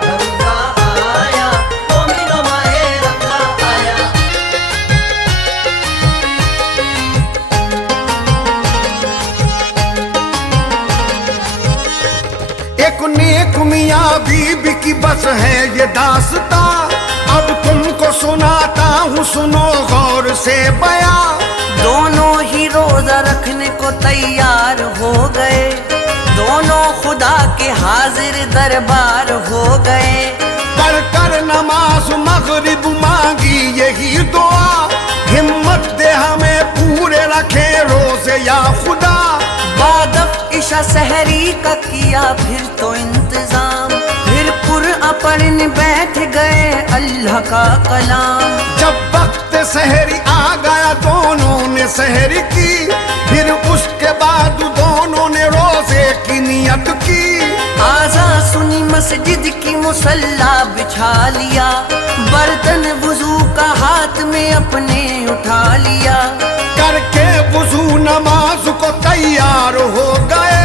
रमजान आया मोमिनो माहे रमजान आया। एक नेक मियाँ बीबी की बस है ये दास्ता, अब तुमको सुनाता हूँ सुनो गौर से बयां। दोनों ही रोजा रखने को तैयार हो गए, दोनों खुदा के हाजिर दरबार हो गए। पढ़कर नमाज मगरिब मांगी यही दुआ, हिम्मत दे हमें पूरे रखे रोजे या खुदा। बादफ इशा सहरी का किया फिर तो इंतजाम, फिर कुरआन पढ़ने बैठ गए अल्लाह का कलाम। जब वक्त सहरी आ गया दोनों ने सहरी की, फिर उसके बाद दोनों ने रोजे की नियत की। आजा सुनी मस्जिद की मुसल्ला बिछा लिया, बर्तन वुजू का हाथ में अपने उठा लिया। करके वुजू नमाज को तैयार हो गए,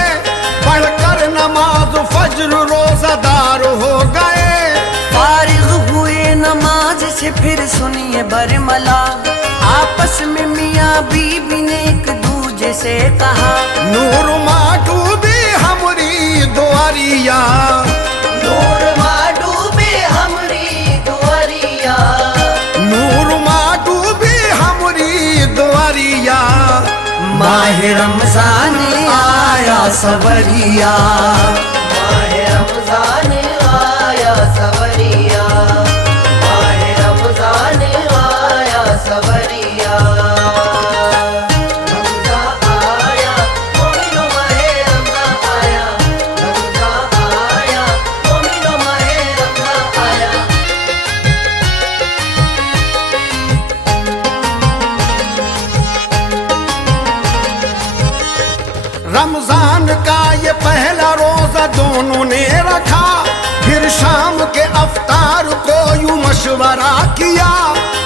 पढ़कर नमाज फज्र रोजादार हो गए। फारिग हुए नमाज से फिर सुनिए बरमला, आपस में मियाँ बीबी ने एक दूजे से कहा, नूर माटू भी हमरी दुआरिया, नूर माडू भी हमरी दुआरिया, नूर माटू भी हमरी दुआरिया। माह रमजान आया सवरिया, माह रमजान आया सवरिया, माह रमजान आया सवरिया। रमजान आया मोमिनो माहे रमजान आया, रमजान आया मोमिनो माहे रमजान आया। रमजान का ये पहला रोजा दोनों ने रखा, फिर शाम के अफ्तार को यूं मशवरा किया।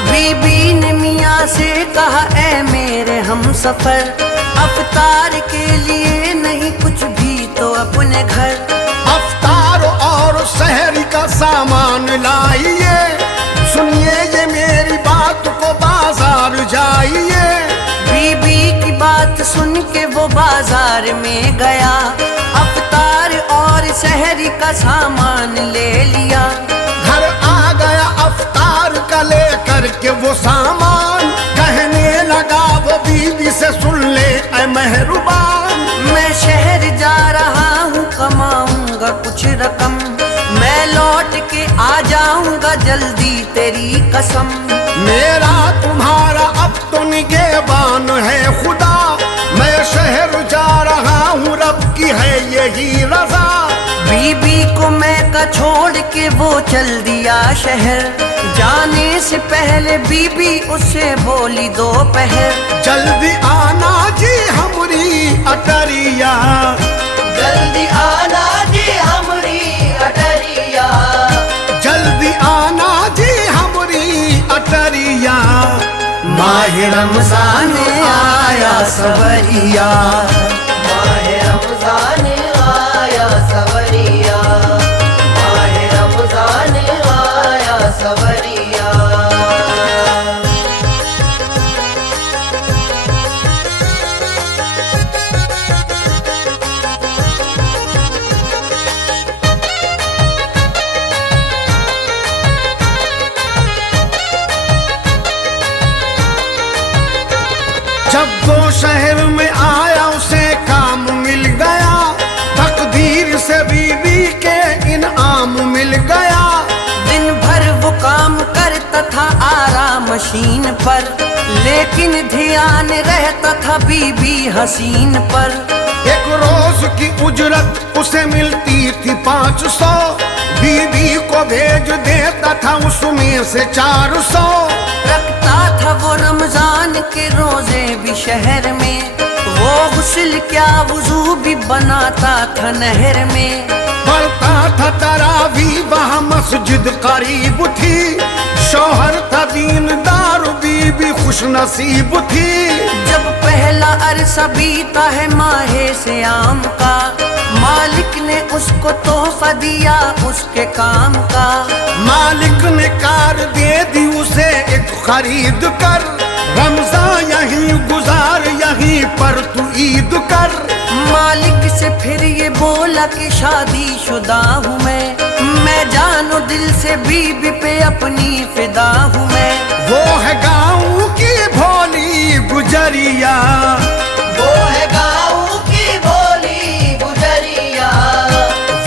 बीबी ने मियाँ से कहा, ऐ मेरे हम सफर, अफ्तार के लिए नहीं कुछ भी तो अपने घर। अफ्तार और सहरी का सामान लाइए, सुनिए ये मेरी बात को बाजार जाइए। बीबी की बात सुन के वो बाजार में गया, अफ्तार और सहरी का सामान ले लिया। घर आ गया अफ्तार का लेकर के वो सामान, कहने लगा वो बीबी से, सुन ले ऐ मेहरबान। मैं शहर जा रहा हूँ, कमाऊंगा कुछ रकम, मैं लौट के आ जाऊंगा जल्दी तेरी कसम। मेरा तुम्हारा अब तो निगहबान है खुदा, मैं शहर जा रहा हूँ, रब की है यही रजा। बीबी को मैं का छोड़ के वो चल दिया शहर, जाने से पहले बीबी उससे बोली दोपहर, जल्दी आना जी हमरी अटरिया, जल्दी आना जी हमरी अटरिया, जल्दी आना जी हमरी अटरिया। माह रमजान आया सवरिया, माहे रमजान आया सवरिया, माहे रमजान आया सवरिया। जब वो शहर में आया उसे काम मिल गया, तकदीर से बीवी के इनाम मिल गया। दिन भर वो काम करता था आराम मशीन पर, लेकिन ध्यान रहता था बीबी हसीन पर। एक रोज की उजरत उसे मिलती थी 500, बीवी को भेज देता था उसमें से 400। रखता था वो रमजान के रोजे भी शहर में, वो गुस्ल क्या वुजू भी बनाता था नहर में। पढ़ता था तरावी वहाँ मस्जिद करीब थी, शौहर था दीनदार बीबी खुश नसीब थी। जब पहला अरसा बीता है माहे से आम का, मालिक ने उसको तोहफा दिया उसके काम का। मालिक ने कार दे दी उसे एक खरीद कर, रमजान यहीं गुजार यहीं पर तू ईद कर। मालिक से फिर ये बोला कि शादी शुदा हूँ मैं जानो दिल से बीबी पे अपनी फिदा हूँ मैं। वो है गाँव की भोली गुजरिया, वो है गाँव की भोली गुजरिया,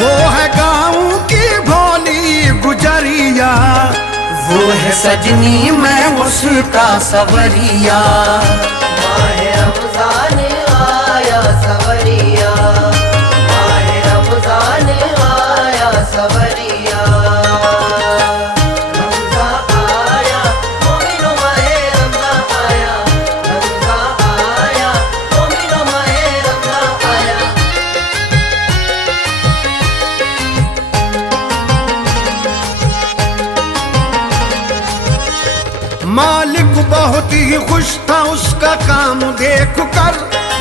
वो है गाँव की भोली गुजरिया। वो है सजनी मैं उसका सवरिया। माहे रमजान आया सवरिया, माहे रमजान आया सवरिया। रमजान आया मोमिनो माहे रमजान आया, रमजान आया मोमिनो माहे रमजान आया। मालिक बहुत ही खुश था उसका काम देख कर,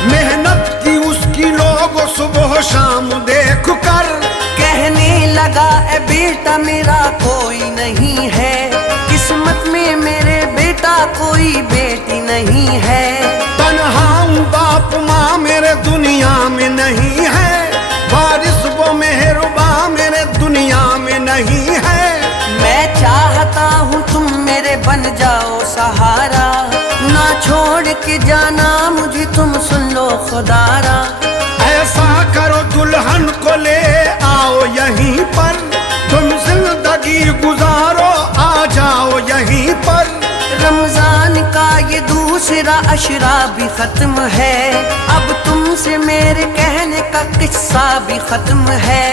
मेहनत की उसकी लोग सुबह शाम देख कर। कहने लगा ए बेटा मेरा कोई नहीं है, किस्मत में मेरे बेटा कोई बेटी नहीं है। तन्हा हूँ बाप माँ मेरे दुनिया में नहीं है, वारिस वो मेहरबा मेरे दुनिया में नहीं है। मैं चाहता हूँ तुम मेरे बन जाओ सहारा, ना छोड़ के जाना मुझे तुम सुन लो खुदारा। ऐसा करो दुल्हन को ले आओ यहीं पर, तुम जिंदगी गुजारो आ जाओ यहीं पर। रमजान का ये दूसरा अशरा भी खत्म है, अब तुमसे मेरे कहने का किस्सा भी खत्म है।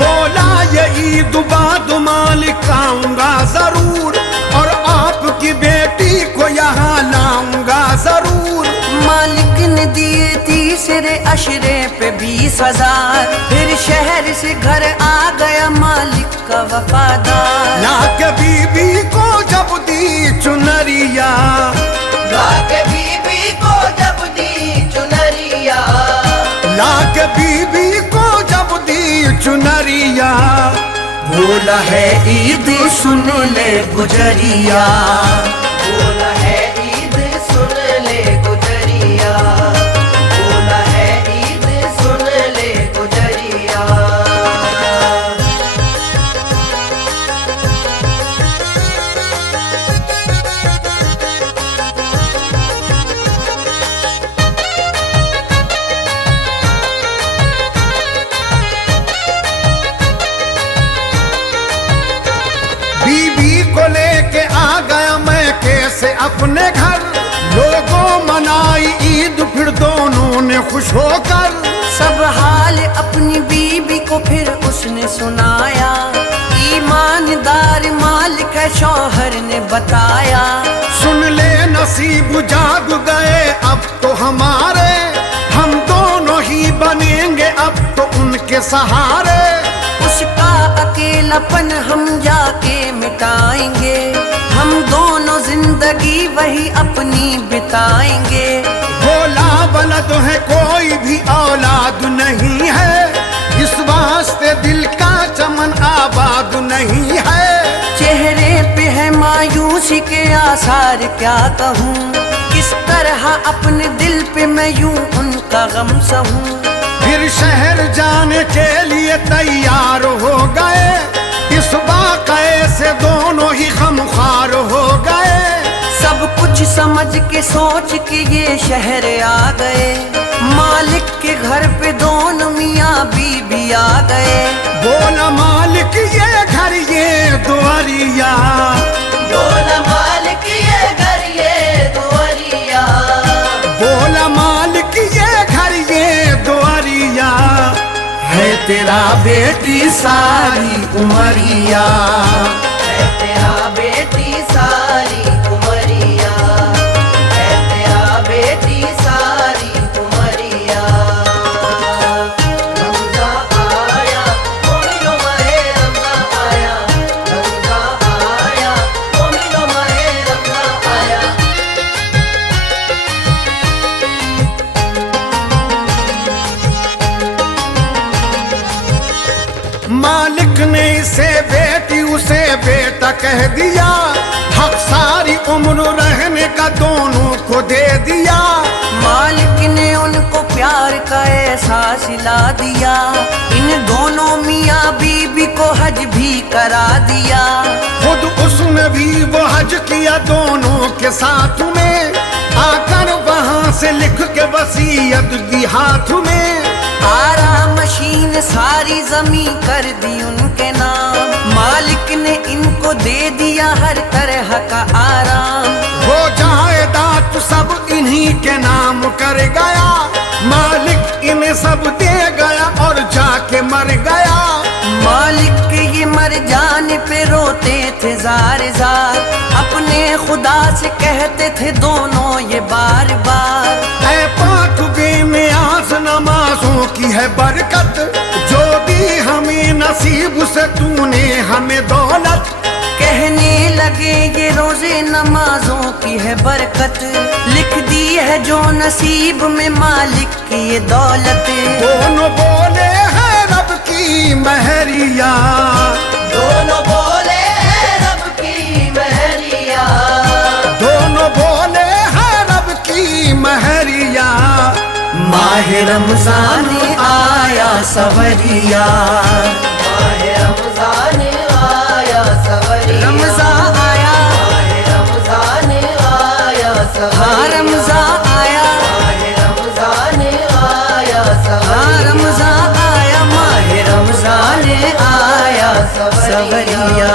बोला ये ईद बाद मालिक आऊंगा जरूर, और आपकी बेटी को यहाँ लाऊंगा जरूर। मालिक ने दिए तीसरे अशरे पे 20,000, फिर शहर से घर आ गया मालिक का वफादार। लाके बीबी को जब दी चुनरिया, लाके बीबी को जब दी चुनरिया, लाके बीबी को जब दी चुनरिया। बोला है ईद सुन ले गुजरिया, बोला है ईद सुन ले गुजरिया, बोला है ईद सुन ले गुजरिया। बीबी को लेके आ गया मैं कैसे अपने घर, लोगों मनाई ईद फिर दोनों ने खुश होकर। सब हाल अपनी बीबी को फिर उसने सुनाया, ईमानदार मालिक है शौहर ने बताया। सुन ले नसीब जाग गए अब तो हमारे, हम दोनों ही बनेंगे अब तो उनके सहारे। उस उसका अकेलापन हम जाके मिटाएंगे, हम दोनों जिंदगी वही अपनी बिताएंगे। भोला बलद है कोई भी औलाद नहीं है, इस वास्ते दिल का चमन आबाद नहीं है। चेहरे पे है मायूसी के आसार, क्या कहूँ किस तरह अपने दिल पे मैं यूं उनका गम सहूँ। फिर शहर जाने के लिए तैयार हो गए, इस वाक़े से दोनों ही गमख्वार हो गए। सब कुछ समझ के सोच के ये शहर आ गए, मालिक के घर पे दोनों मियाँ बीबी आ गए। बोला मालिक ये घर ये दुआरिया, बोला मालिक ये घर ये दुआरिया, बोला मालिक ये घर ये दुआरिया, है तेरा बेटी सारी उमरिया, है तेरा बेटी सारी उमरिया, है तेरा बेटी सारी उमरिया। रमज़ा आया मोमिनो माहे रमज़ा आया, रमज़ा आया मोमिनो माहे रमज़ा आया। मालिक ने इसे बेटी उसे बेटा कह दिया, हक सारी उम्र रहने का दोनों को दे दिया। मालिक ने उनको प्यार का एहसास ला दिया, इन दोनों मियाँ बीबी को हज भी करा दिया। खुद उसने भी वो हज किया दोनों के साथ में, आकर वहाँ से लिख के वसीयत दी हाथ में। आरा मशीन सारी जमी कर दी उनके नाम, मालिक ने इनको दे दिया हर तरह का आराम। वो जायदाद सब इन्हीं के नाम कर गया, मालिक इन्हें सब दे गया और जाके मर गया। मालिक के ये मर जाने पे रोते थे जार जार, अपने खुदा से कहते थे दोनों ये बार बार। ऐ पाक बेनियाज़ नमाजों की है बरकत, जो दी हमें नसीब से तूने हमें दौलत। कहने लगे ये रोजे नमाजों की है बरकत, लिख दी है जो नसीब में मालिक की ये दौलत। दोनों बोले हैं रब की महरिया, दोनों बोले हैं रब की महरिया, दोनों बोले हैं रब की महरिया। माह रमजान आया सवरिया, माहे रमज़ान आया सवरिया, रमज़ान आया, माहे रमज़ान आया सवरिया, हाँ रमज़ान आया, माहे रमज़ान आया हाँ सवरिया, रमज़ान आया, माह रमज़ान आया सवरिया।